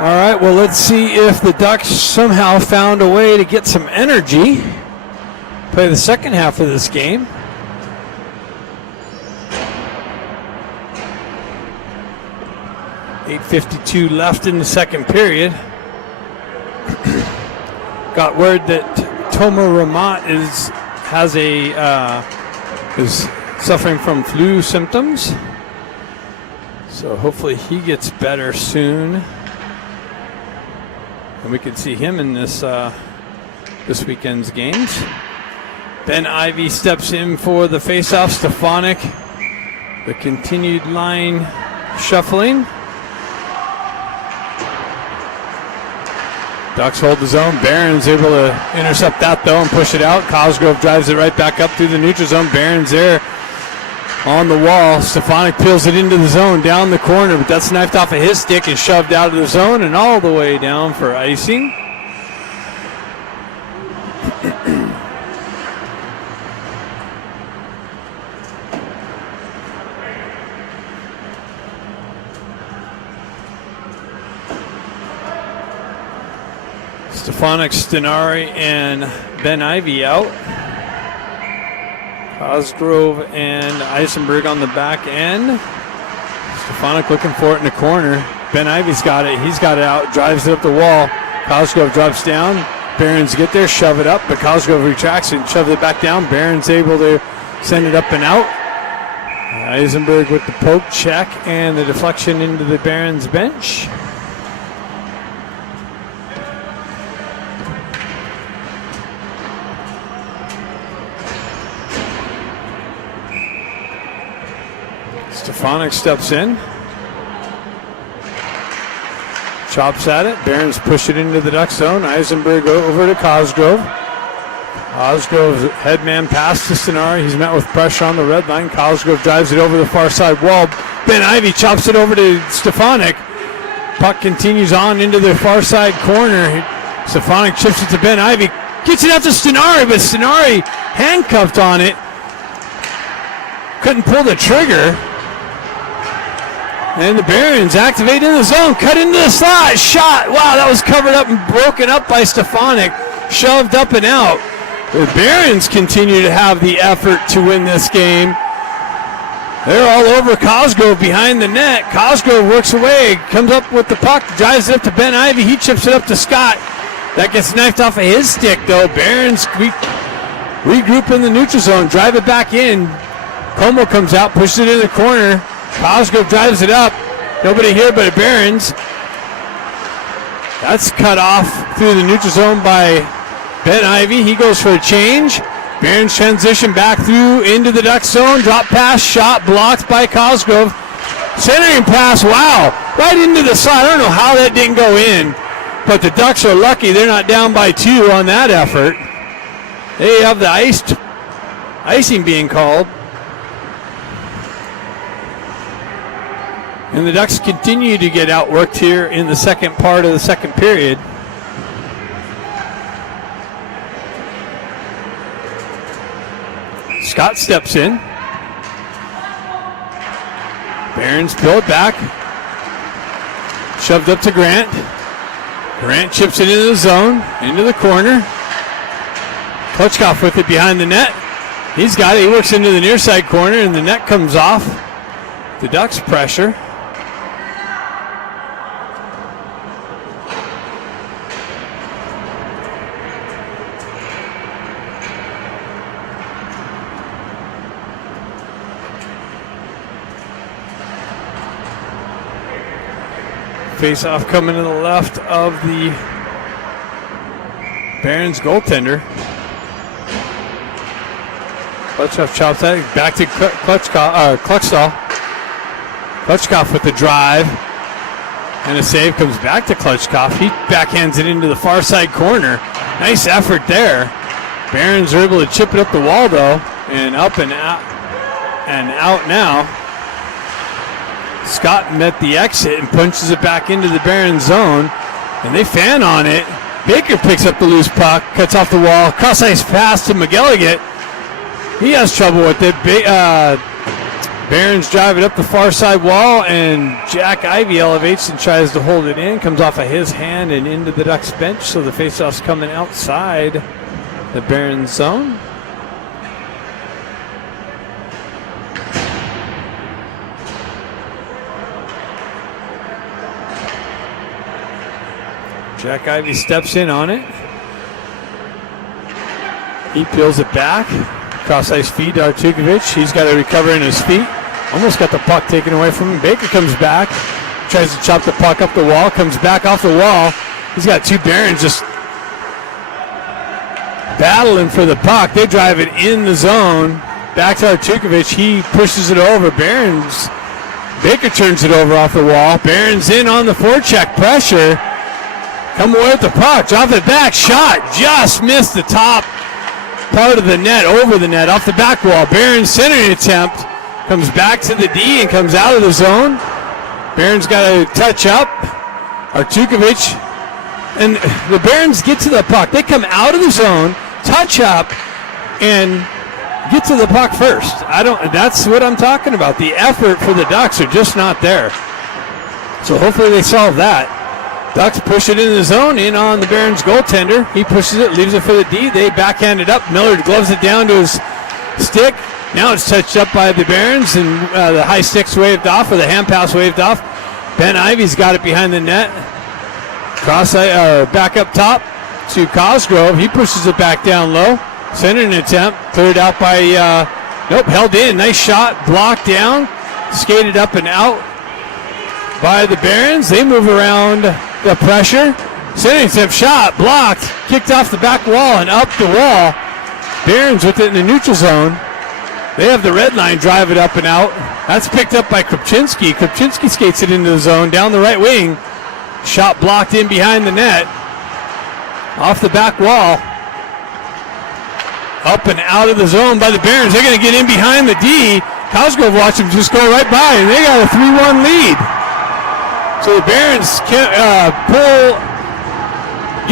All right, well, let's see if the Ducks somehow found a way to get some energy. Play the second half of this game. .8:52 left in the second period. Got word that Tomo Ramat is suffering from flu symptoms. So hopefully he gets better soon. And we can see him in this weekend's games. Ben Ivy steps in for the faceoff. Stefanik, the continued line shuffling. Ducks hold the zone. Barron's able to intercept that though and push it out. Cosgrove drives it right back up through the neutral zone. Barron's there on the wall. Stefanik peels it into the zone down the corner, but that's knifed off of his stick and shoved out of the zone and all the way down for icing. Stefanik, Stenari, and Ben Ivy out. Cosgrove and Eisenberg on the back end. Stefanik looking for it in the corner. Ben Ivy's got it. He's got it out. Drives it up the wall. Cosgrove drops down. Barron's get there, shove it up, but Cosgrove retracts and shoves it back down. Barron's able to send it up and out. Eisenberg with the poke check and the deflection into the Barron's bench. Stefanik steps in. Chops at it. Barron's push it into the Duck zone. Eisenberg over to Cosgrove. Cosgrove's headman pass to Stenari. He's met with pressure on the red line. Cosgrove drives it over the far side wall. Ben Ivy chops it over to Stefanik. Puck continues on into the far side corner. Stefanik chips it to Ben Ivy. Gets it out to Stenari, but Stenari handcuffed on it. Couldn't pull the trigger. And the Barons activate in the zone, cut into the slot, shot. Wow, that was covered up and broken up by Stefanik, shoved up and out. The Barons continue to have the effort to win this game. They're all over Cosgrove behind the net. Cosgrove works away, comes up with the puck, drives it up to Ben Ivy. He chips it up to Scott. That gets knifed off of his stick, though. Barons regroup in the neutral zone, drive it back in. Como comes out, pushes it in the corner. Cosgrove drives it up. Nobody here but a Barons. That's cut off through the neutral zone by Ben Ivy. He goes for a change. Barons transition back through into the Duck zone. Drop pass, shot blocked by Cosgrove. Centering pass, wow, right into the slot. I don't know how that didn't go in, but the Ducks are lucky they're not down by 2 on that effort. They have the icing being called. And the Ducks continue to get outworked here in the second part of the second period. Scott steps in. Barons pulled back. Shoved up to Grant. Grant chips it into the zone, into the corner. Klutchkov with it behind the net. He's got it. He works into the near side corner, and the net comes off. The Ducks pressure. Face-off coming to the left of the Barons goaltender. Klutchkov chops that back to Klutchkov. Klutchkov with the drive. And a save comes back to Klutchkov. He backhands it into the far side corner. Nice effort there. Barons are able to chip it up the wall though. And up and out now. Scott met the exit and punches it back into the Barons zone. And they fan on it. Baker picks up the loose puck, cuts off the wall. Cross ice pass to McGilligan. He has trouble with it. Barons drive it up the far side wall, and Jack Ivey elevates and tries to hold it in. Comes off of his hand and into the Ducks bench, so the faceoff's coming outside the Barons zone. Jack Ivey steps in on it. He peels it back. Cross ice feed to Artukovic. He's got to recover in his feet. Almost got the puck taken away from him. Baker comes back. Tries to chop the puck up the wall. Comes back off the wall. He's got two Barons just battling for the puck. They drive it in the zone. Back to Artukovic. He pushes it over. Barons. Baker turns it over off the wall. Barons in on the forecheck. Pressure. Come away with the puck. Drop it back. Shot. Just missed the top part of the net, over the net, off the back wall. Barons centering attempt. Comes back to the D and comes out of the zone. Barons got to touch up. Artukovic. And the Barons get to the puck. They come out of the zone, touch up, and get to the puck first. That's what I'm talking about. The effort for the Ducks are just not there. So hopefully they solve that. Ducks push it in the zone, in on the Barons goaltender. He pushes it, leaves it for the D. They backhand it up. Miller gloves it down to his stick. Now it's touched up by the Barons, and the high stick's waved off, or the hand pass waved off. Ben Ivey's got it behind the net. Back up top to Cosgrove. He pushes it back down low. Centering attempt, cleared out by, held in. Nice shot, blocked down, skated up and out by the Barons. They move around the pressure. Centering attempt, shot, blocked, kicked off the back wall and up the wall. Barons with it in the neutral zone. They have the red line, drive it up and out. That's picked up by Krupczynski. Krupczynski skates it into the zone, down the right wing. Shot blocked in behind the net. Off the back wall. Up and out of the zone by the Barons. They're going to get in behind the D. Cosgrove watch them just go right by, and they got a 3-1 lead. So the Barons get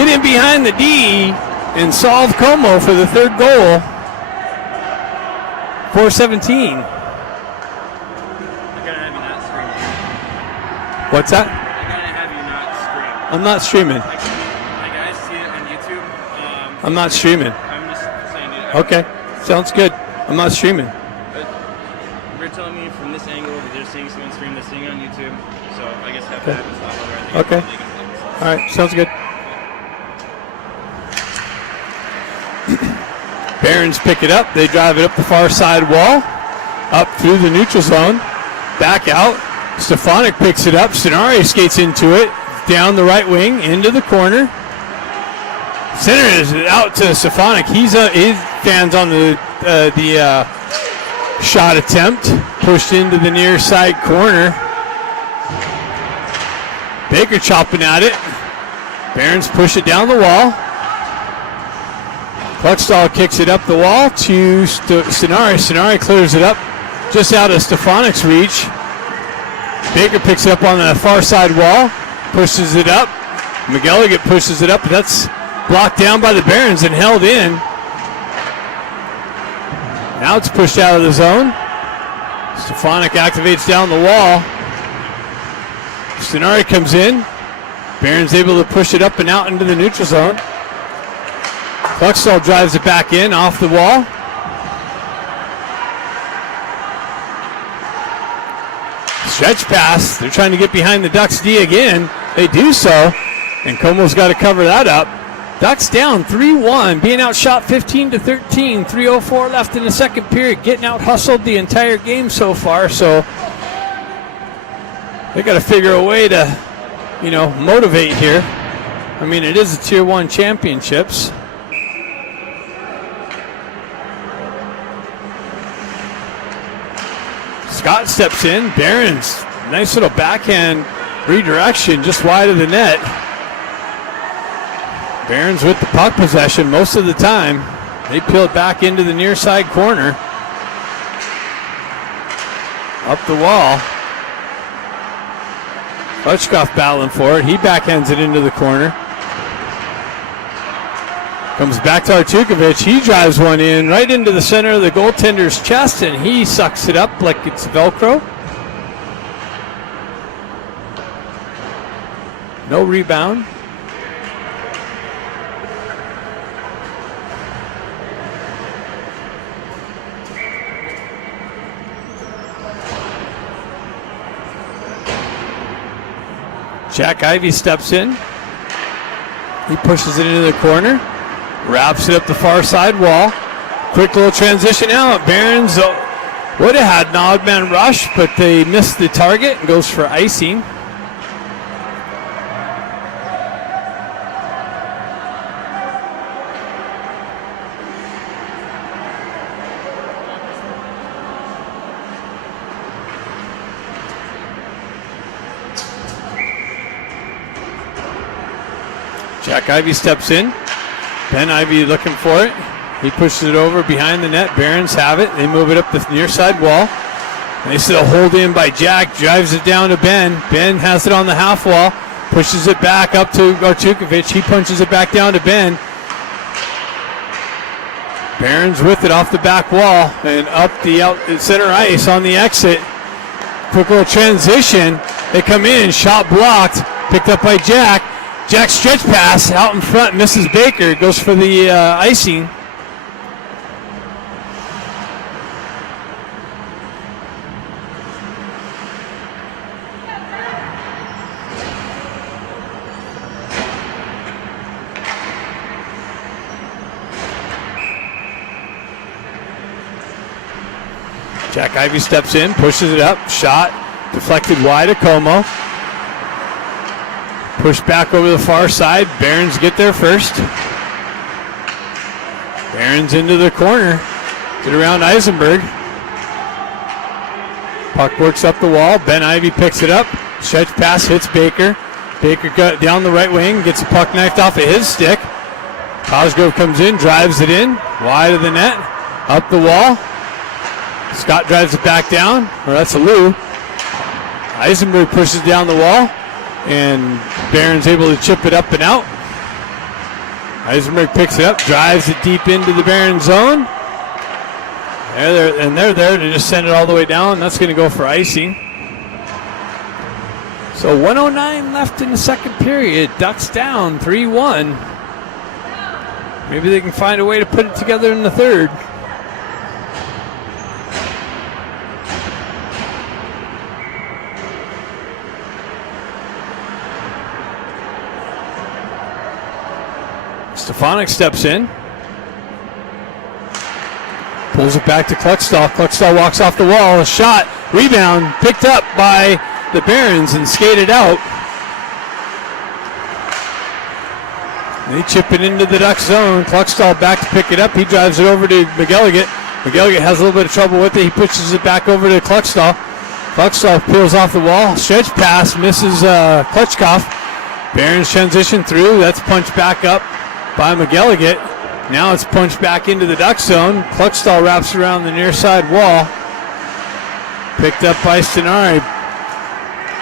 in behind the D and solve Como for the third goal. 4:17. I gotta have you not stream. What's that? I gotta have you not stream. I'm not streaming. My guys see it on YouTube. I'm not streaming. I'm just saying it. Okay, sounds good. I'm not streaming. You're telling me from this angle that they're seeing someone stream this thing on YouTube. So I guess have Okay. that as well. Okay. All right, sounds good. Barons pick it up. They drive it up the far side wall, up through the neutral zone, back out. Stefanik picks it up. Stenari skates into it, down the right wing, into the corner. Center is out to Stefanik. He stands on the shot attempt, pushed into the near side corner. Baker chopping at it. Barons push it down the wall. Cluckstall kicks it up the wall to Stenari. Stenari clears it up just out of Stefanik's reach. Baker picks it up on the far side wall, pushes it up. McGilligan pushes it up, but that's blocked down by the Barons and held in. Now it's pushed out of the zone. Stefanik activates down the wall. Stenari comes in. Barons able to push it up and out into the neutral zone. Cluckstall drives it back in off the wall. Stretch pass. They're trying to get behind the Ducks D again. They do so, and Como's got to cover that up. Ducks down 3-1, being outshot 15-13. 3:04 left in the second period. Getting out hustled the entire game so far, so they got to figure a way to, motivate here. I mean, it is a Tier 1 championships. Scott steps in. Barons, nice little backhand redirection just wide of the net. Barons with the puck possession most of the time. They peel it back into the near side corner. Up the wall. Hutchkoff battling for it. He backhands it into the corner. Comes back to Artukovic. He drives one in right into the center of the goaltender's chest, and he sucks it up like it's Velcro. No rebound. Jack Ivey steps in. He pushes it into the corner. Wraps it up the far side wall. Quick little transition out. Barons would have had an odd man rush, but they missed the target and goes for icing. Jack Ivey steps in. Ben Ivey looking for it. He pushes it over behind the net. Barons have it. They move it up the near side wall. They still hold in by Jack. Drives it down to Ben. Ben has it on the half wall. Pushes it back up to Artukovic. He punches it back down to Ben. Barons with it off the back wall and up the center ice on the exit. Quick little transition. They come in. Shot blocked. Picked up by Jack. Jack stretch pass out in front, misses Baker, goes for the icing. Jack Ivey steps in, pushes it up, shot, deflected wide to Como. Push back over the far side. Barons get there first. Barons into the corner. Get around Eisenberg. Puck works up the wall. Ben Ivey picks it up. Stretch pass hits Baker. Baker got down the right wing. Gets the puck knifed off of his stick. Cosgrove comes in. Drives it in. Wide of the net. Up the wall. Scott drives it back down. Or that's a Lou. Eisenberg pushes down the wall. And Barron's able to chip it up and out. Eisenberg picks it up, drives it deep into the Barron zone. They're there to just send it all the way down. That's going to go for icing. So 1:09 left in the second period. Ducks down 3-1. Maybe they can find a way to put it together in the third. Stefanik steps in. Pulls it back to Kluckstall. Kluckstall walks off the wall. A shot. Rebound. Picked up by the Barons and skated out. They chip it into the Duck zone. Kluckstall back to pick it up. He drives it over to McGilligan. McGilligan has a little bit of trouble with it. He pushes it back over to Kluckstall. Kluckstall peels off the wall. Stretch pass. Misses Klutchkov. Barons transition through. That's punched back up by McGilligan. Now it's punched back into the Duck zone. Kluckstall wraps around the near side wall. Picked up by Stenari.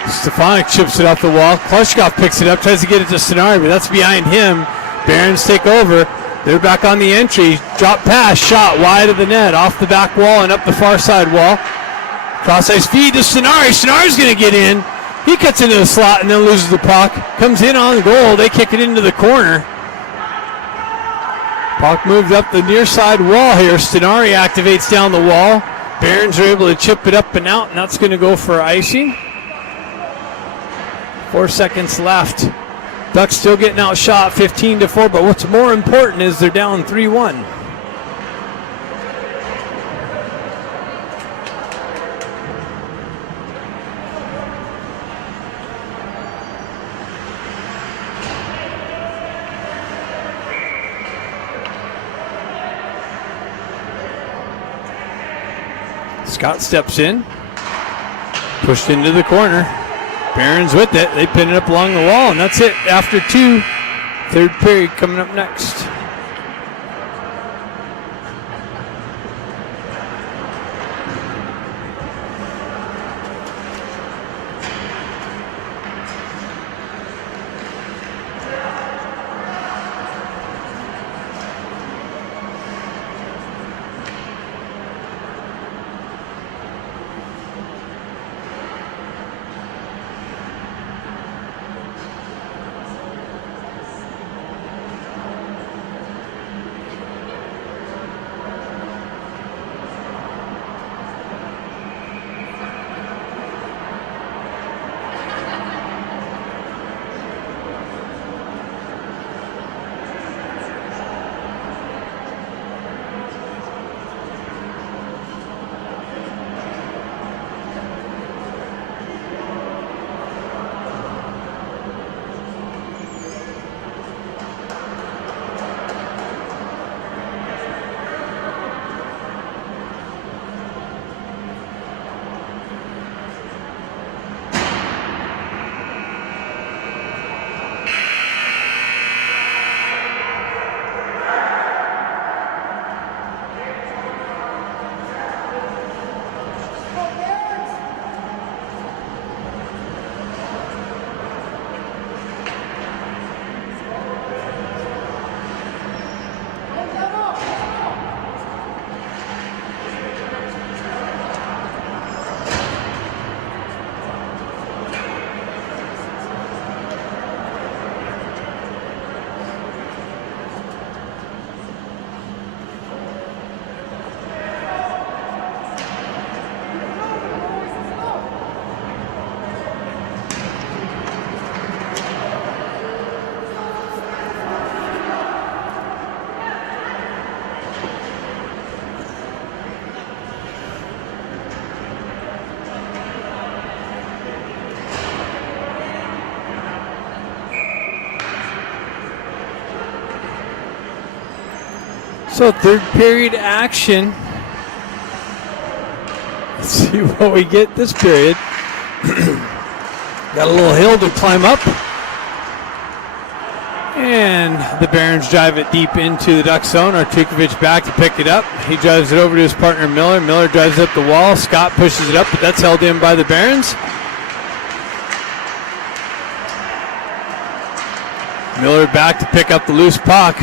Stefanik chips it off the wall. Klutchkov picks it up, tries to get it to Stenari, but that's behind him. Barons take over. They're back on the entry. Drop pass, shot wide of the net, off the back wall and up the far side wall. Cross ice feed to Stenari. Stenari's going to get in. He cuts into the slot and then loses the puck. Comes in on the goal. They kick it into the corner. Puck moved up the near side wall here. Stenari activates down the wall. Barons are able to chip it up and out, and that's going to go for icing. 4 seconds left. Ducks still getting outshot 15-4, but what's more important is they're down 3-1. Scott steps in, pushed into the corner. Barons with it. They pin it up along the wall, and that's it after two. Third period coming up next. So third period action. Let's see what we get this period. Got a little hill to climb up. And the Barons drive it deep into the Duck zone. Artukovic back to pick it up. He drives it over to his partner Miller. Miller drives up the wall. Scott pushes it up, but that's held in by the Barons. Miller back to pick up the loose puck.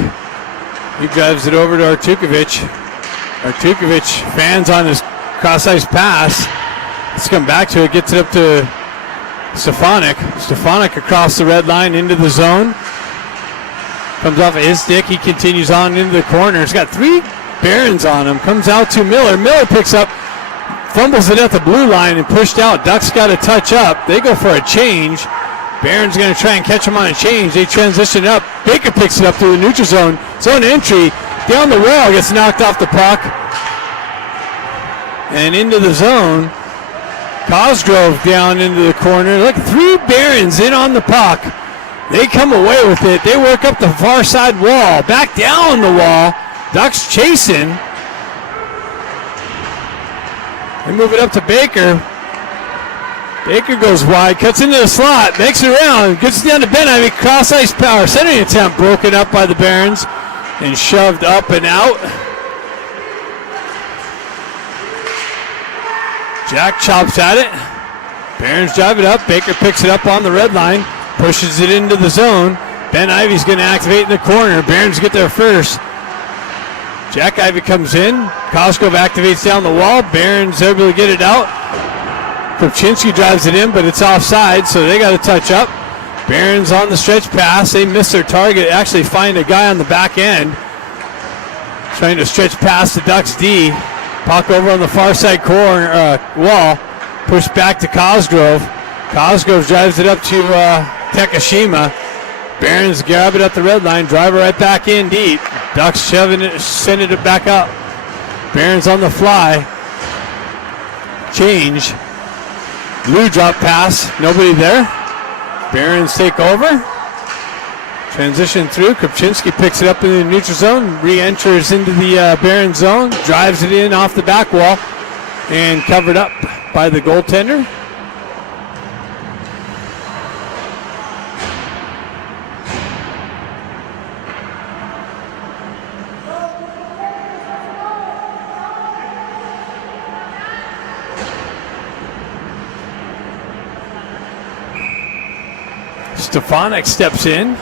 He drives it over to Artukovic. Artukovic fans on his cross-ice pass. Let's come back to it. Gets it up to Stefanik. Stefanik across the red line into the zone. Comes off of his stick. He continues on into the corner. He's got 3 Barons on him. Comes out to Miller. Miller picks up, fumbles it at the blue line and pushed out. Ducks got to touch up. They go for a change. Barons going to try and catch him on a change. They transition up. Baker picks it up through the neutral zone. Zone entry. Down the wall. Gets knocked off the puck. And into the zone. Cosgrove down into the corner. Look, 3 Barons in on the puck. They come away with it. They work up the far side wall. Back down the wall. Ducks chasing. They move it up to Baker. Baker goes wide, cuts into the slot, makes it around, gets it down to Ben Ivy. Cross ice power. Centering attempt broken up by the Barons and shoved up and out. Jack chops at it. Barons drive it up. Baker picks it up on the red line. Pushes it into the zone. Ben Ivy's going to activate in the corner. Barons get there first. Jack Ivy comes in. Cosgrove activates down the wall. Barons able to get it out. Kopczynski drives it in, but it's offside, so they got to touch up. Barons on the stretch pass. They miss their target. Actually find a guy on the back end. Trying to stretch past the Ducks D. Puck over on the far side corner wall. Pushed back to Cosgrove. Cosgrove drives it up to Takashima. Barons grab it at the red line, drive it right back in deep. Ducks shoving it, sending it back up. Barons on the fly. Change. Blue drop pass, nobody there. Barons take over. Transition through. Kopczynski picks it up in the neutral zone, re-enters into the Barons zone, drives it in off the back wall, and covered up by the goaltender. Stefanik steps in.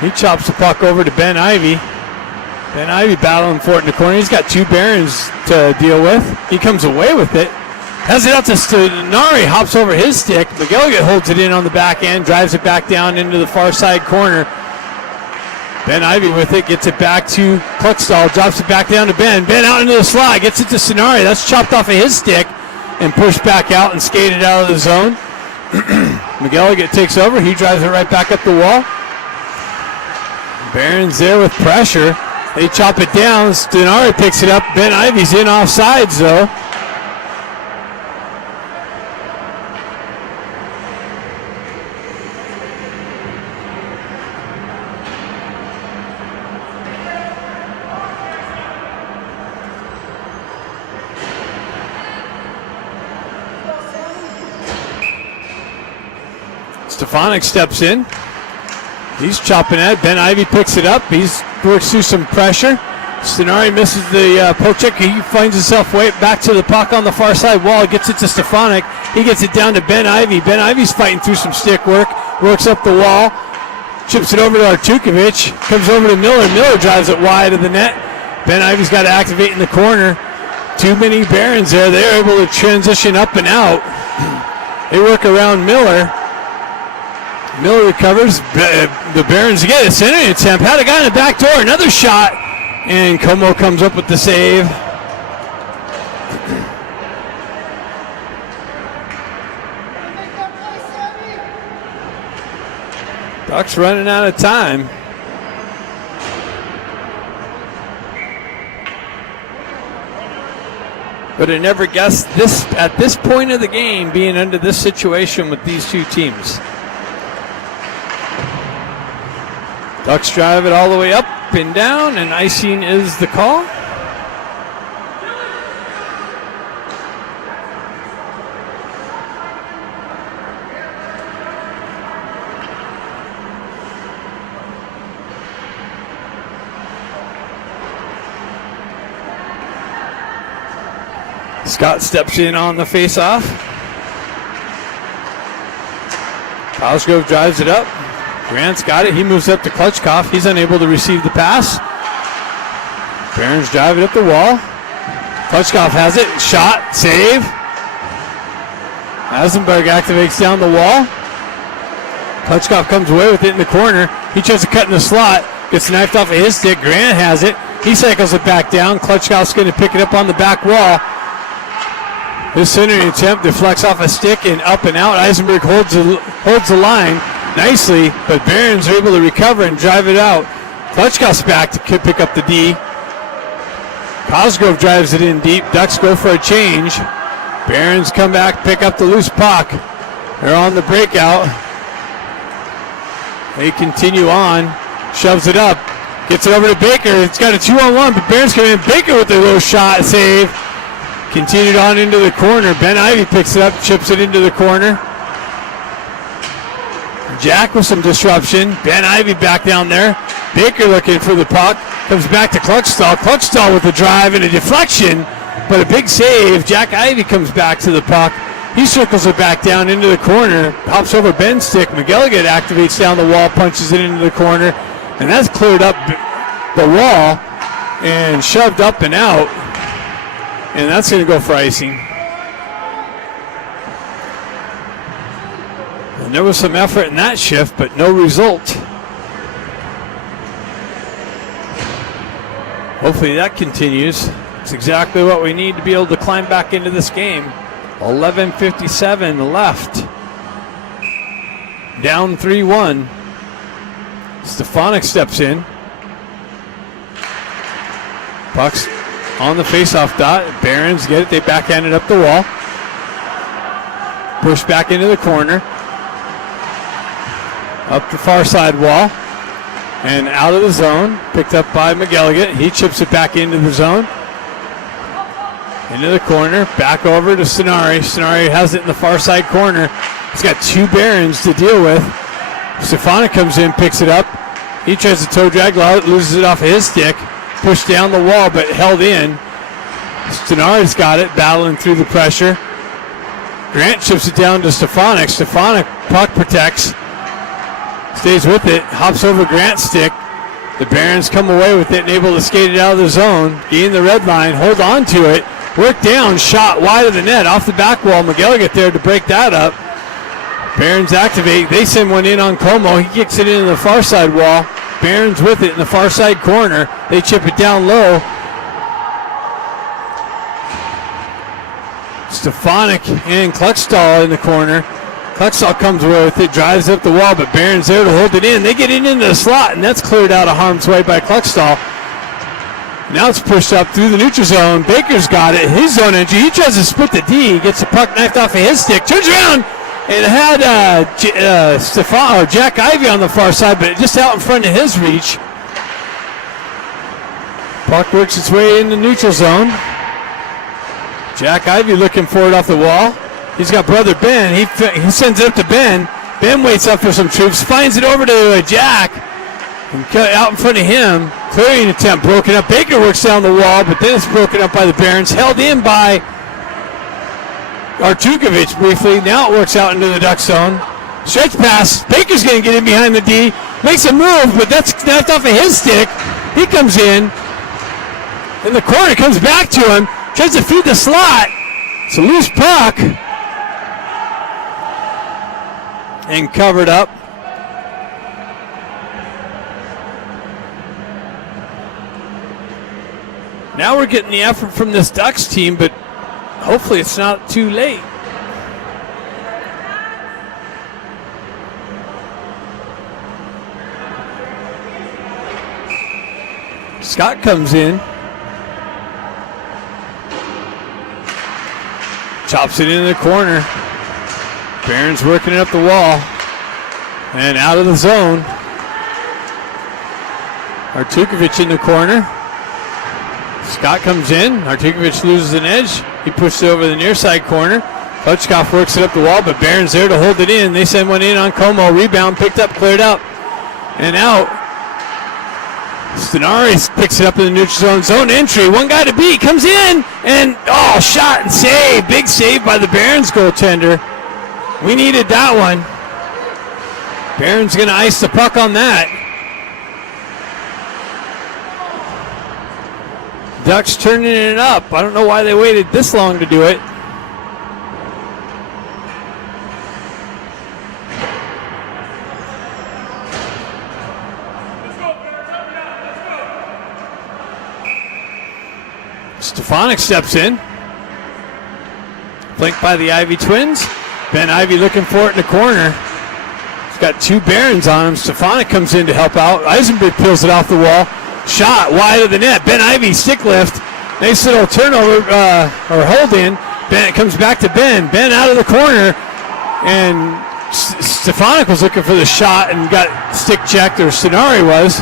He chops the puck over to Ben Ivy. Ben Ivy battling for it in the corner. He's got 2 Barons to deal with. He comes away with it. Has it out to Stenari. Hops over his stick. McGilligan holds it in on the back end. Drives it back down into the far side corner. Ben Ivy with it. Gets it back to Kluckstall. Drops it back down to Ben. Ben out into the slot. Gets it to Stenari. That's chopped off of his stick and pushed back out and skated out of the zone. McGilligan takes over. He drives it right back up the wall. Barons there with pressure. They chop it down. Stenari picks it up. Ben Ivy's in offsides though. Stefanik steps in. He's chopping at it. Ben Ivy picks it up. He works through some pressure. Stenari misses the poke check. He finds himself way back to the puck on the far side wall. Gets it to Stefanik. He gets it down to Ben Ivy. Ben Ivy's fighting through some stick work. Works up the wall. Chips it over to Artukovic. Comes over to Miller. Miller drives it wide of the net. Ben Ivy's got to activate in the corner. Too many Barons there. They're able to transition up and out. They work around Miller. Miller recovers. The Barons again. A centering attempt. Had a guy in the back door. Another shot. And Como comes up with the save. Ducks running out of time. But I never guessed this at this point of the game being under this situation with these two teams. Ducks drive it all the way up and down, and icing is the call. Scott steps in on the face-off. Cosgrove drives it up. Grant's got it. He moves up to Klutchkov. He's unable to receive the pass. Barons drive it up the wall. Klutchkov has it. Shot. Save. Eisenberg activates down the wall. Klutchkov comes away with it in the corner. He tries to cut in the slot. Gets knifed off of his stick. Grant has it. He cycles it back down. Klutchkov's going to pick it up on the back wall. His centering attempt deflects off a stick and up and out. Eisenberg holds the line nicely, but Barons are able to recover and drive it out. Klutchkov's back to pick up the D. Cosgrove drives it in deep. Ducks go for a change. Barons come back, pick up the loose puck. They're on the breakout. They continue on. Shoves it up. Gets it over to Baker. It's got a 2-on-1, but Barons come in. Baker with a little shot save. Continued on into the corner. Ben Ivy picks it up, chips it into the corner. Jack with some disruption. Ben Ivy back down there. Baker looking for the puck. Comes back to Klutchstall. Klutchstall with a drive and a deflection, but a big save. Jack Ivy comes back to the puck. He circles it back down into the corner. Hops over Ben's stick. McGilligan activates down the wall, punches it into the corner, and that's cleared up the wall and shoved up and out. And that's going to go for icing. And there was some effort in that shift, but no result. Hopefully that continues. It's exactly what we need to be able to climb back into this game. 11:57 left. Down 3-1. Stefanik steps in. Puck's on the face-off dot. Barons get it. They backhand it up the wall. Push back into the corner. Up the far side wall. And out of the zone. Picked up by McGilligan. He chips it back into the zone. Into the corner. Back over to Stenari. Stenari has it in the far side corner. He's got two Barons to deal with. Stefanik comes in, picks it up. He tries to toe drag, loses it off of his stick. Pushed down the wall, but held in. Stenari's got it, battling through the pressure. Grant chips it down to Stefanik. Stefanik puck protects. Stays with it, hops over Grant's stick. The Barons come away with it and able to skate it out of the zone. Gain the red line, hold on to it. Work down, shot wide of the net, off the back wall. McGilligan there to break that up. Barons activate, they send one in on Como. He kicks it into the far side wall. Barons with it in the far side corner. They chip it down low. Stefanik and Klutchstall in the corner. Klutchstall comes away with it, drives up the wall, but Barons there to hold it in. They get it into the slot, and that's cleared out of harm's way by Klutchstall. Now it's pushed up through the neutral zone. Baker's got it. His zone entry. He tries to split the D. Gets the puck knifed off of his stick. Turns around. It had Jack Ivy on the far side, but just out in front of his reach. Puck works its way in the neutral zone. Jack Ivy looking for it off the wall. He's got brother Ben. He sends it up to Ben. Ben waits up for some troops, finds it over to Jack. And out in front of him, clearing attempt broken up. Baker works down the wall, but then it's broken up by the Barons. Held in by Artukovic briefly. Now it works out into the Duck zone. Stretch pass. Baker's going to get in behind the D. Makes a move, but that's snapped off of his stick. He comes in. In the corner, comes back to him. Tries to feed the slot. It's a loose puck. And covered up. Now we're getting the effort from this Ducks team, but hopefully it's not too late. Scott comes in. Chops it into the corner. Barons working it up the wall. And out of the zone. Artukovic in the corner. Scott comes in. Artukovic loses an edge. He pushes it over the near side corner. Hutchkoff works it up the wall, but Barron's there to hold it in. They send one in on Como. Rebound picked up, cleared up, and out. Stenari picks it up in the neutral zone. Zone entry. One guy to beat. Comes in, and shot and save. Big save by the Barron's goaltender. We needed that one. Barron's going to ice the puck on that. Ducks turning it up. I don't know why they waited this long to do it. Stefanik steps in. Flanked by the Ivy twins. Ben Ivy looking for it in the corner. He's got two Barons on him. Stefanik comes in to help out. Eisenberg peels it off the wall. Shot wide of the net. Ben Ivy stick lift. Nice little turnover or hold in. Ben, it comes back to Ben. Ben out of the corner. And Stefanik was looking for the shot and got stick checked, or Stenari was.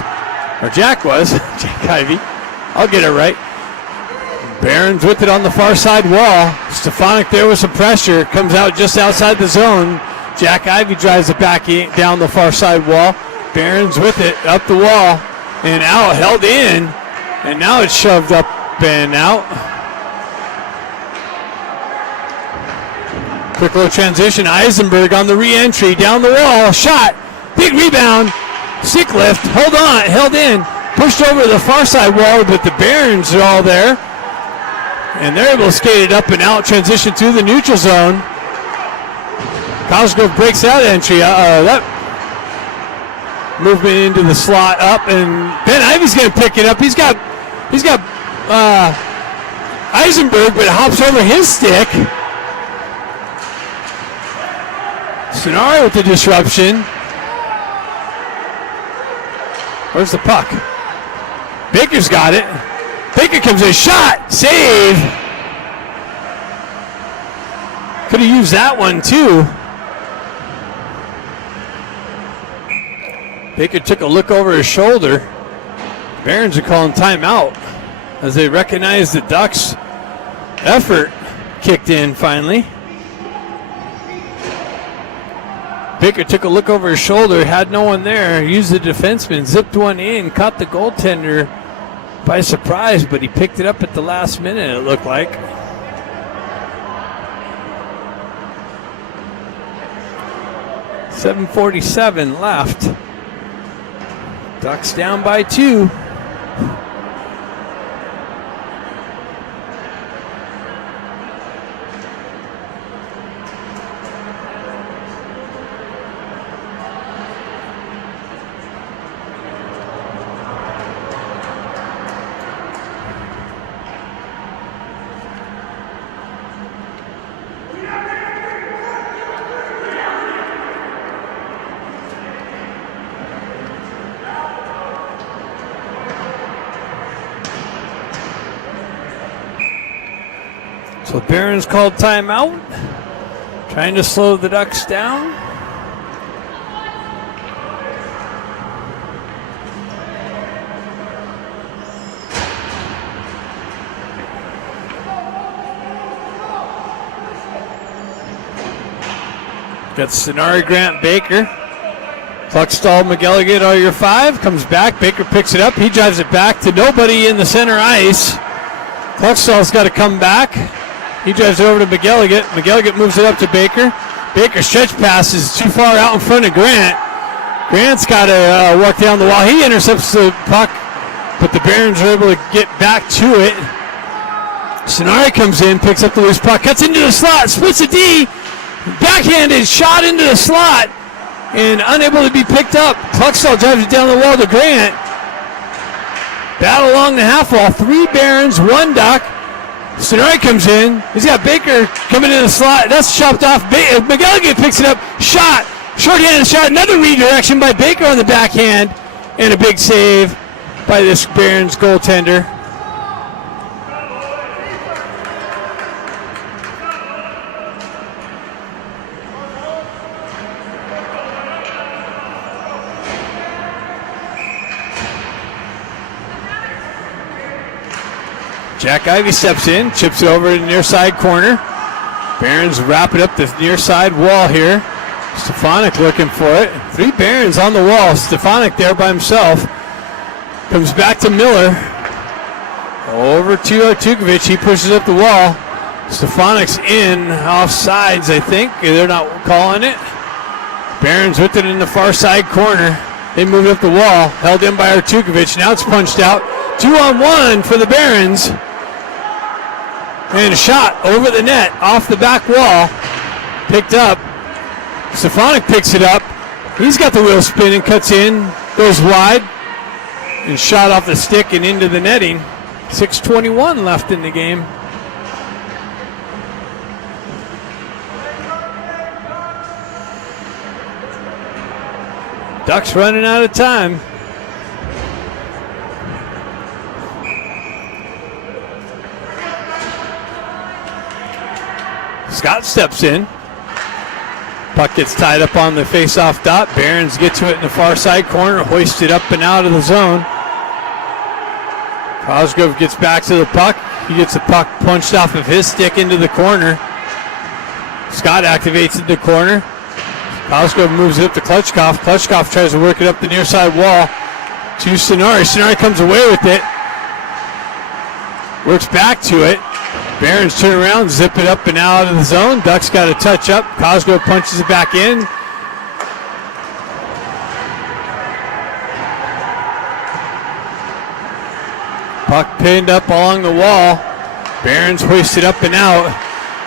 Or Jack was. Jack Ivy. I'll get it right. Barons with it on the far side wall. Stefanik there with some pressure. Comes out just outside the zone. Jack Ivy drives it back down the far side wall. Barons with it up the wall. And out, held in, and now it's shoved up and out. Quick little transition. Eisenberg on the re-entry, down the wall, shot, big rebound, stick lift, hold on, held in, pushed over to the far side wall, but the Barons are all there, and they're able to skate it up and out, transition through the neutral zone. Cosgrove breaks that entry. That movement into the slot up, and Ben Ivy's going to pick it up. He's got Eisenberg, but it hops over his stick. Stenari with the disruption. Where's the puck? Baker's got it. Baker comes in, shot, save. Could have used that one too. Baker took a look over his shoulder. Barons are calling timeout as they recognize the Ducks' effort kicked in finally. Baker took a look over his shoulder, had no one there, used the defenseman, zipped one in, caught the goaltender by surprise, but he picked it up at the last minute, it looked like. .747 left. Ducks down by 2. So Barron's called timeout, trying to slow the Ducks down. Got Stenari, Grant, Baker. Cluckstall, McElligott are your 5. Comes back, Baker picks it up. He drives it back to nobody in the center ice. Cluckstall's got to come back. He drives it over to McElligott. McElligott moves it up to Baker. Baker's stretch pass is too far out in front of Grant. Grant's got to walk down the wall. He intercepts the puck, but the Barons are able to get back to it. Stenari comes in, picks up the loose puck, cuts into the slot, splits a D, backhanded shot into the slot, and unable to be picked up. Cluckstall drives it down the wall to Grant. Battle along the half wall. 3 Barons, 1 Duck. Stenari comes in. He's got Baker coming in the slot. That's chopped off. McElligott picks it up. Shot. Short-handed shot. Another redirection by Baker on the backhand. And a big save by this Barons goaltender. Jack Ivey steps in, chips it over to the near side corner. Barons wrapping up the near side wall here. Stefanik looking for it. 3 Barons on the wall. Stefanik there by himself. Comes back to Miller. Over to Artukovic. He pushes up the wall. Stefanik's in off sides, I think. They're not calling it. Barons with it in the far side corner. They move up the wall. Held in by Artukovic. Now it's punched out. 2-on-1 for the Barons. And a shot over the net off the back wall. Picked up. Stefanik picks it up. He's got the wheel spinning, cuts in, goes wide, and shot off the stick and into the netting. 6:21 left in the game. Ducks running out of time. Scott steps in. Puck gets tied up on the face-off dot. Barons get to it in the far side corner, hoist it up and out of the zone. Cosgrove gets back to the puck. He gets the puck punched off of his stick into the corner. Scott activates in the corner. Cosgrove moves it up to Klutchkov. Klutchkov tries to work it up the near side wall to Sonari. Sonari comes away with it. Works back to it. Barons turn around, zip it up and out of the zone. Ducks got a touch up. Cosgrove punches it back in. Puck pinned up along the wall. Barons hoisted up and out.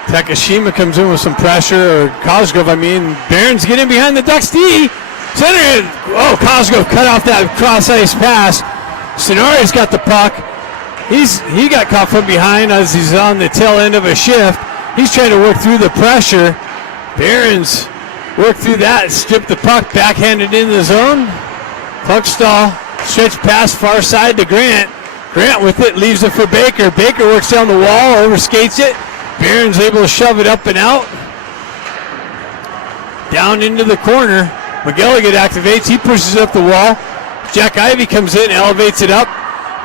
Takashima comes in with some pressure, or Cosgrove, I mean. Barons get in behind the Ducks D. Center it. Oh, Cosgrove cut off that cross-ice pass. Sonari's got the puck. He got caught from behind as he's on the tail end of a shift. He's trying to work through the pressure. Barons work through that, strip the puck, backhanded in the zone. Puckstall, stretch pass far side to Grant. Grant with it, leaves it for Baker. Baker works down the wall, overskates it. Barons able to shove it up and out. Down into the corner. McGilligan activates, he pushes up the wall. Jack Ivey comes in, elevates it up.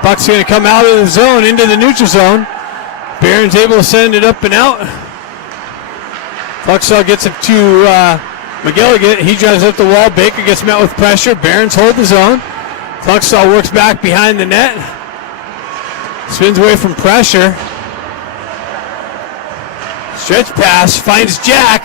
Puck's going to come out of the zone into the neutral zone. Barons able to send it up and out. Puckstall gets it to McGilligan. He drives up the wall. Baker gets met with pressure. Barons hold the zone. Puckstall works back behind the net. Spins away from pressure. Stretch pass. Finds Jack.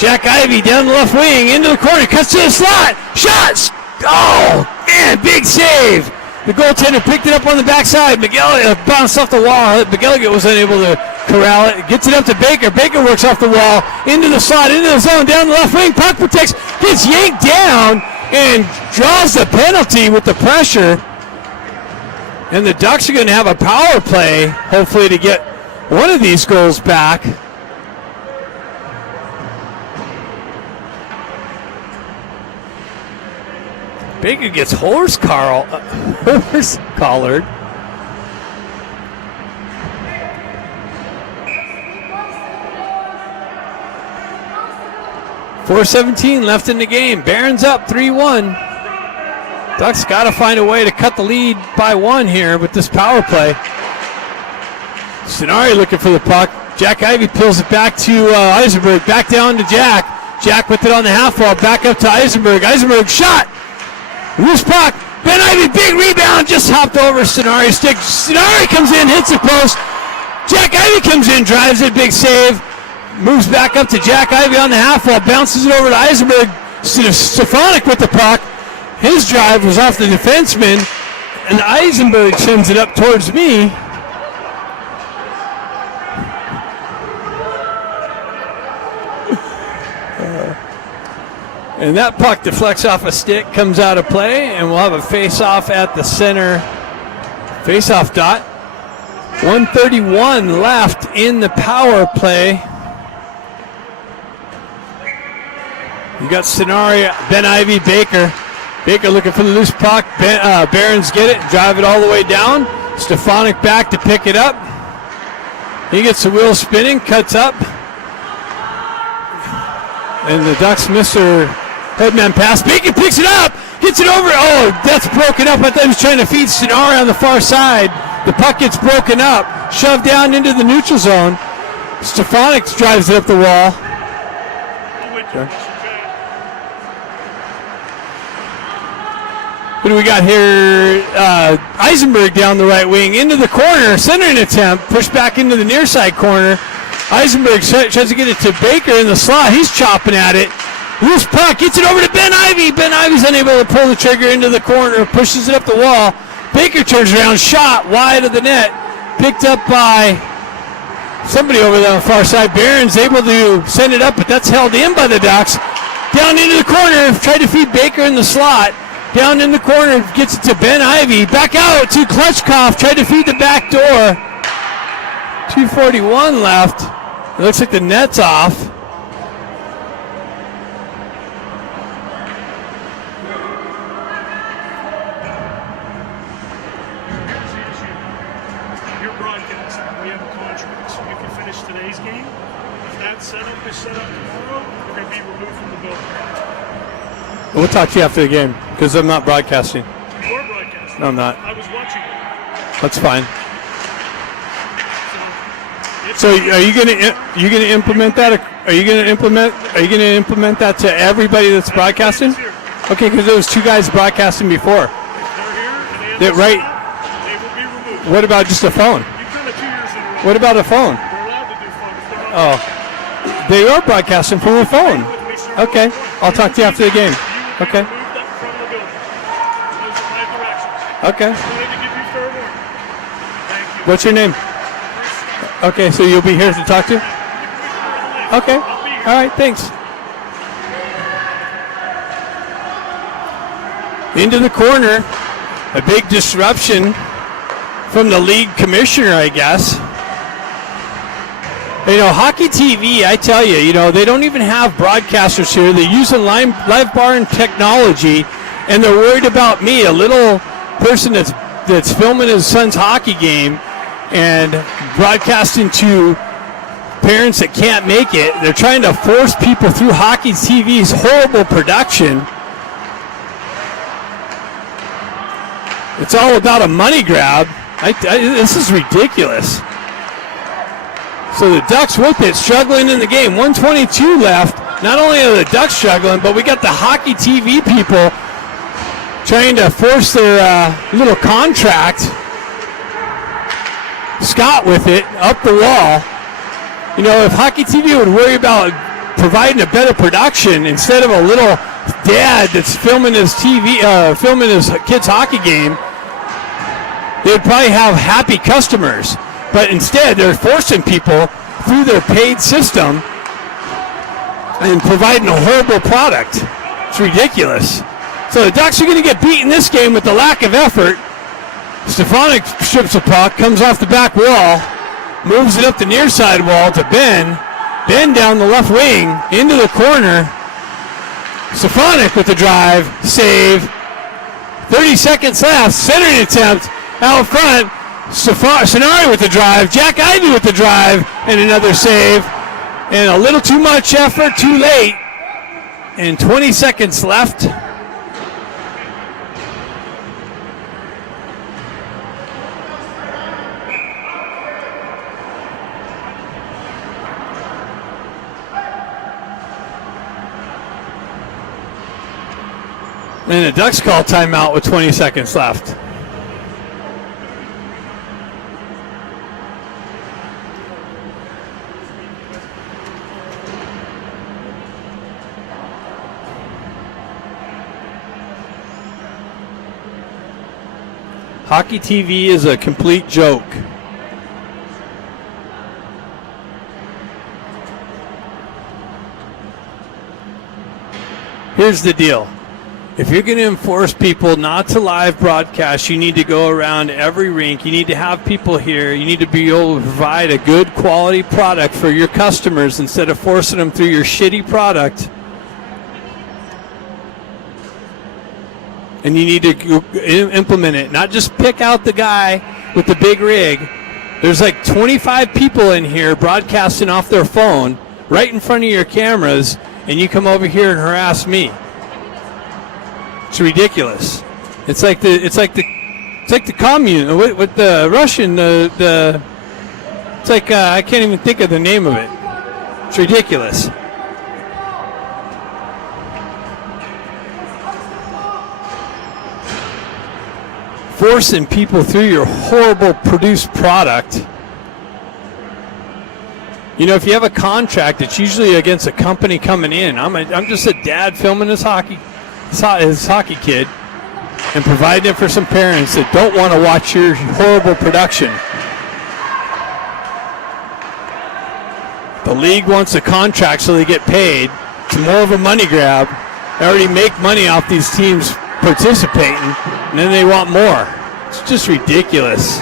Jack Ivey down the left wing. Into the corner. Cuts to the slot. Shots. Oh, man. Big save. The goaltender picked it up on the backside. McGilligan bounced off the wall. McGilligan was unable to corral it. Gets it up to Baker. Baker works off the wall. Into the slot. Into the zone. Down the left wing. Puck protects. Gets yanked down. And draws the penalty with the pressure. And the Ducks are going to have a power play, hopefully, to get one of these goals back. Baker gets horse collared. 4:17 left in the game. Barons up 3-1. Ducks got to find a way to cut the lead by 1 here with this power play. Sonari looking for the puck. Jack Ivey pulls it back to Eisenberg. Back down to Jack. Jack with it on the half wall. Back up to Eisenberg. Eisenberg shot. Loose puck. Ben Ivey, big rebound. Just hopped over Sonari's stick. Sonari comes in, hits the post. Jack Ivey comes in, drives it, big save. Moves back up to Jack Ivey on the half wall. Bounces it over to Eisenberg. Stefanik with the puck. His drive was off the defenseman. And Eisenberg sends it up towards me. And that puck deflects off a stick, comes out of play, and we'll have a face-off at the center face-off dot. 1:31 left in the power play. You got Sonari, Ben Ivey, Baker. Baker looking for the loose puck. Barons get it, drive it all the way down. Stefanik back to pick it up. He gets the wheel spinning, cuts up. And the Ducks miss their headman pass. Baker picks it up, gets it over. Oh, that's broken up. I thought he was trying to feed Sonari on the far side. The puck gets broken up, shoved down into the neutral zone. Stefanik drives it up the wall. What do we got here? Eisenberg down the right wing into the corner, centering attempt, pushed back into the near side corner. Eisenberg tries to get it to Baker in the slot. He's chopping at it. Loose puck, gets it over to Ben Ivy. Ben Ivy's unable to pull the trigger into the corner, pushes it up the wall. Baker turns around, shot wide of the net, picked up by somebody over there on the far side. Barron's able to send it up, but that's held in by the Ducks. Down into the corner, tried to feed Baker in the slot. Down in the corner, gets it to Ben Ivy. Back out to Klutchkov, tried to feed the back door. 2:41 left. It looks like the net's off. Your broadcast, we have a contract, so if you finish today's game, if that setup is set up tomorrow, you're going to be removed from the building. We'll talk to you after the game because I'm not broadcasting. You are broadcasting. No, I'm not. I was watching it. That's fine. So are you going to implement that? Are you going to implement that to everybody that's broadcasting? Okay, because there was two guys broadcasting before. If they're here and they Right. they will be removed. What about just a phone? You've done it 2 years in a row. What about a phone? They're allowed to do phone if they're not. Oh, they are broadcasting from a phone. Okay, I'll talk to you after the game. Okay. Move that from the building. Those are my directions. Okay. I'm going to give you fair warning. Thank you. What's your name? Okay, so you'll be here to talk to? Okay. I'll be here. All right, thanks. Into the corner. A big disruption from the league commissioner, I guess. You know, Hockey TV, I tell you, they don't even have broadcasters here. They're using live barn technology, and they're worried about me, a little person that's filming his son's hockey game and broadcasting to parents that can't make it. They're trying to force people through Hockey TV's horrible production. It's all about a money grab. This is ridiculous. So the Ducks with it, struggling in the game. 1:22 left. Not only are the Ducks struggling, but we got the Hockey TV people trying to force their little contract. Scott with it, up the wall. If Hockey TV would worry about providing a better production instead of a little dad that's filming his filming his kid's hockey game, they'd probably have happy customers. But instead, they're forcing people through their paid system and providing a horrible product. It's ridiculous. So the Ducks are going to get beat in this game with the lack of effort. Stefanik strips the puck, comes off the back wall, moves it up the near side wall to Ben. Ben down the left wing, into the corner. Stefanik with the drive, save. 30 seconds left, centering attempt out front. Sonari with the drive, Jack Ivy with the drive, and another save. And a little too much effort, too late. And 20 seconds left. And the Ducks call timeout with 20 seconds left. Hockey TV is a complete joke. Here's the deal. If you're going to enforce people not to live broadcast, you need to go around every rink. You need to have people here. You need to be able to provide a good quality product for your customers instead of forcing them through your shitty product. And you need to implement it. Not just pick out the guy with the big rig. There's like 25 people in here broadcasting off their phone right in front of your cameras, and you come over here and harass me. It's ridiculous. It's like the It's like the commune with the Russian. It's like I can't even think of the name of it. It's ridiculous. Forcing people through your horrible produced product. You know, if you have a contract, it's usually against a company coming in. I'm just a dad filming his hockey kid and providing it for some parents that don't want to watch your horrible production. The league wants a contract so they get paid. It's more of a money grab. They already make money off these teams participating, and then they want more. It's just ridiculous.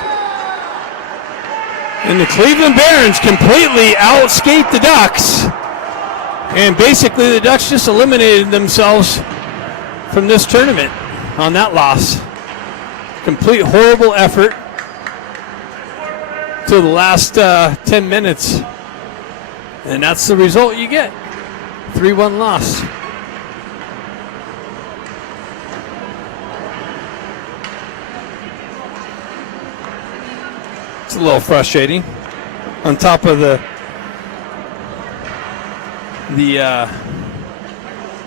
And the Cleveland Barons completely outskate the Ducks. And basically the Ducks just eliminated themselves from this tournament on that loss. Complete horrible effort till the last 10 minutes. And that's the result you get. 3-1 loss. It's a little frustrating. On top of the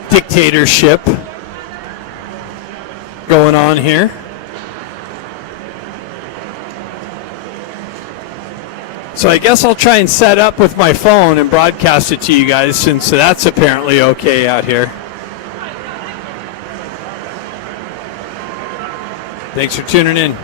dictatorship going on here. So I guess I'll try and set up with my phone and broadcast it to you guys, since that's apparently okay out here. Thanks for tuning in.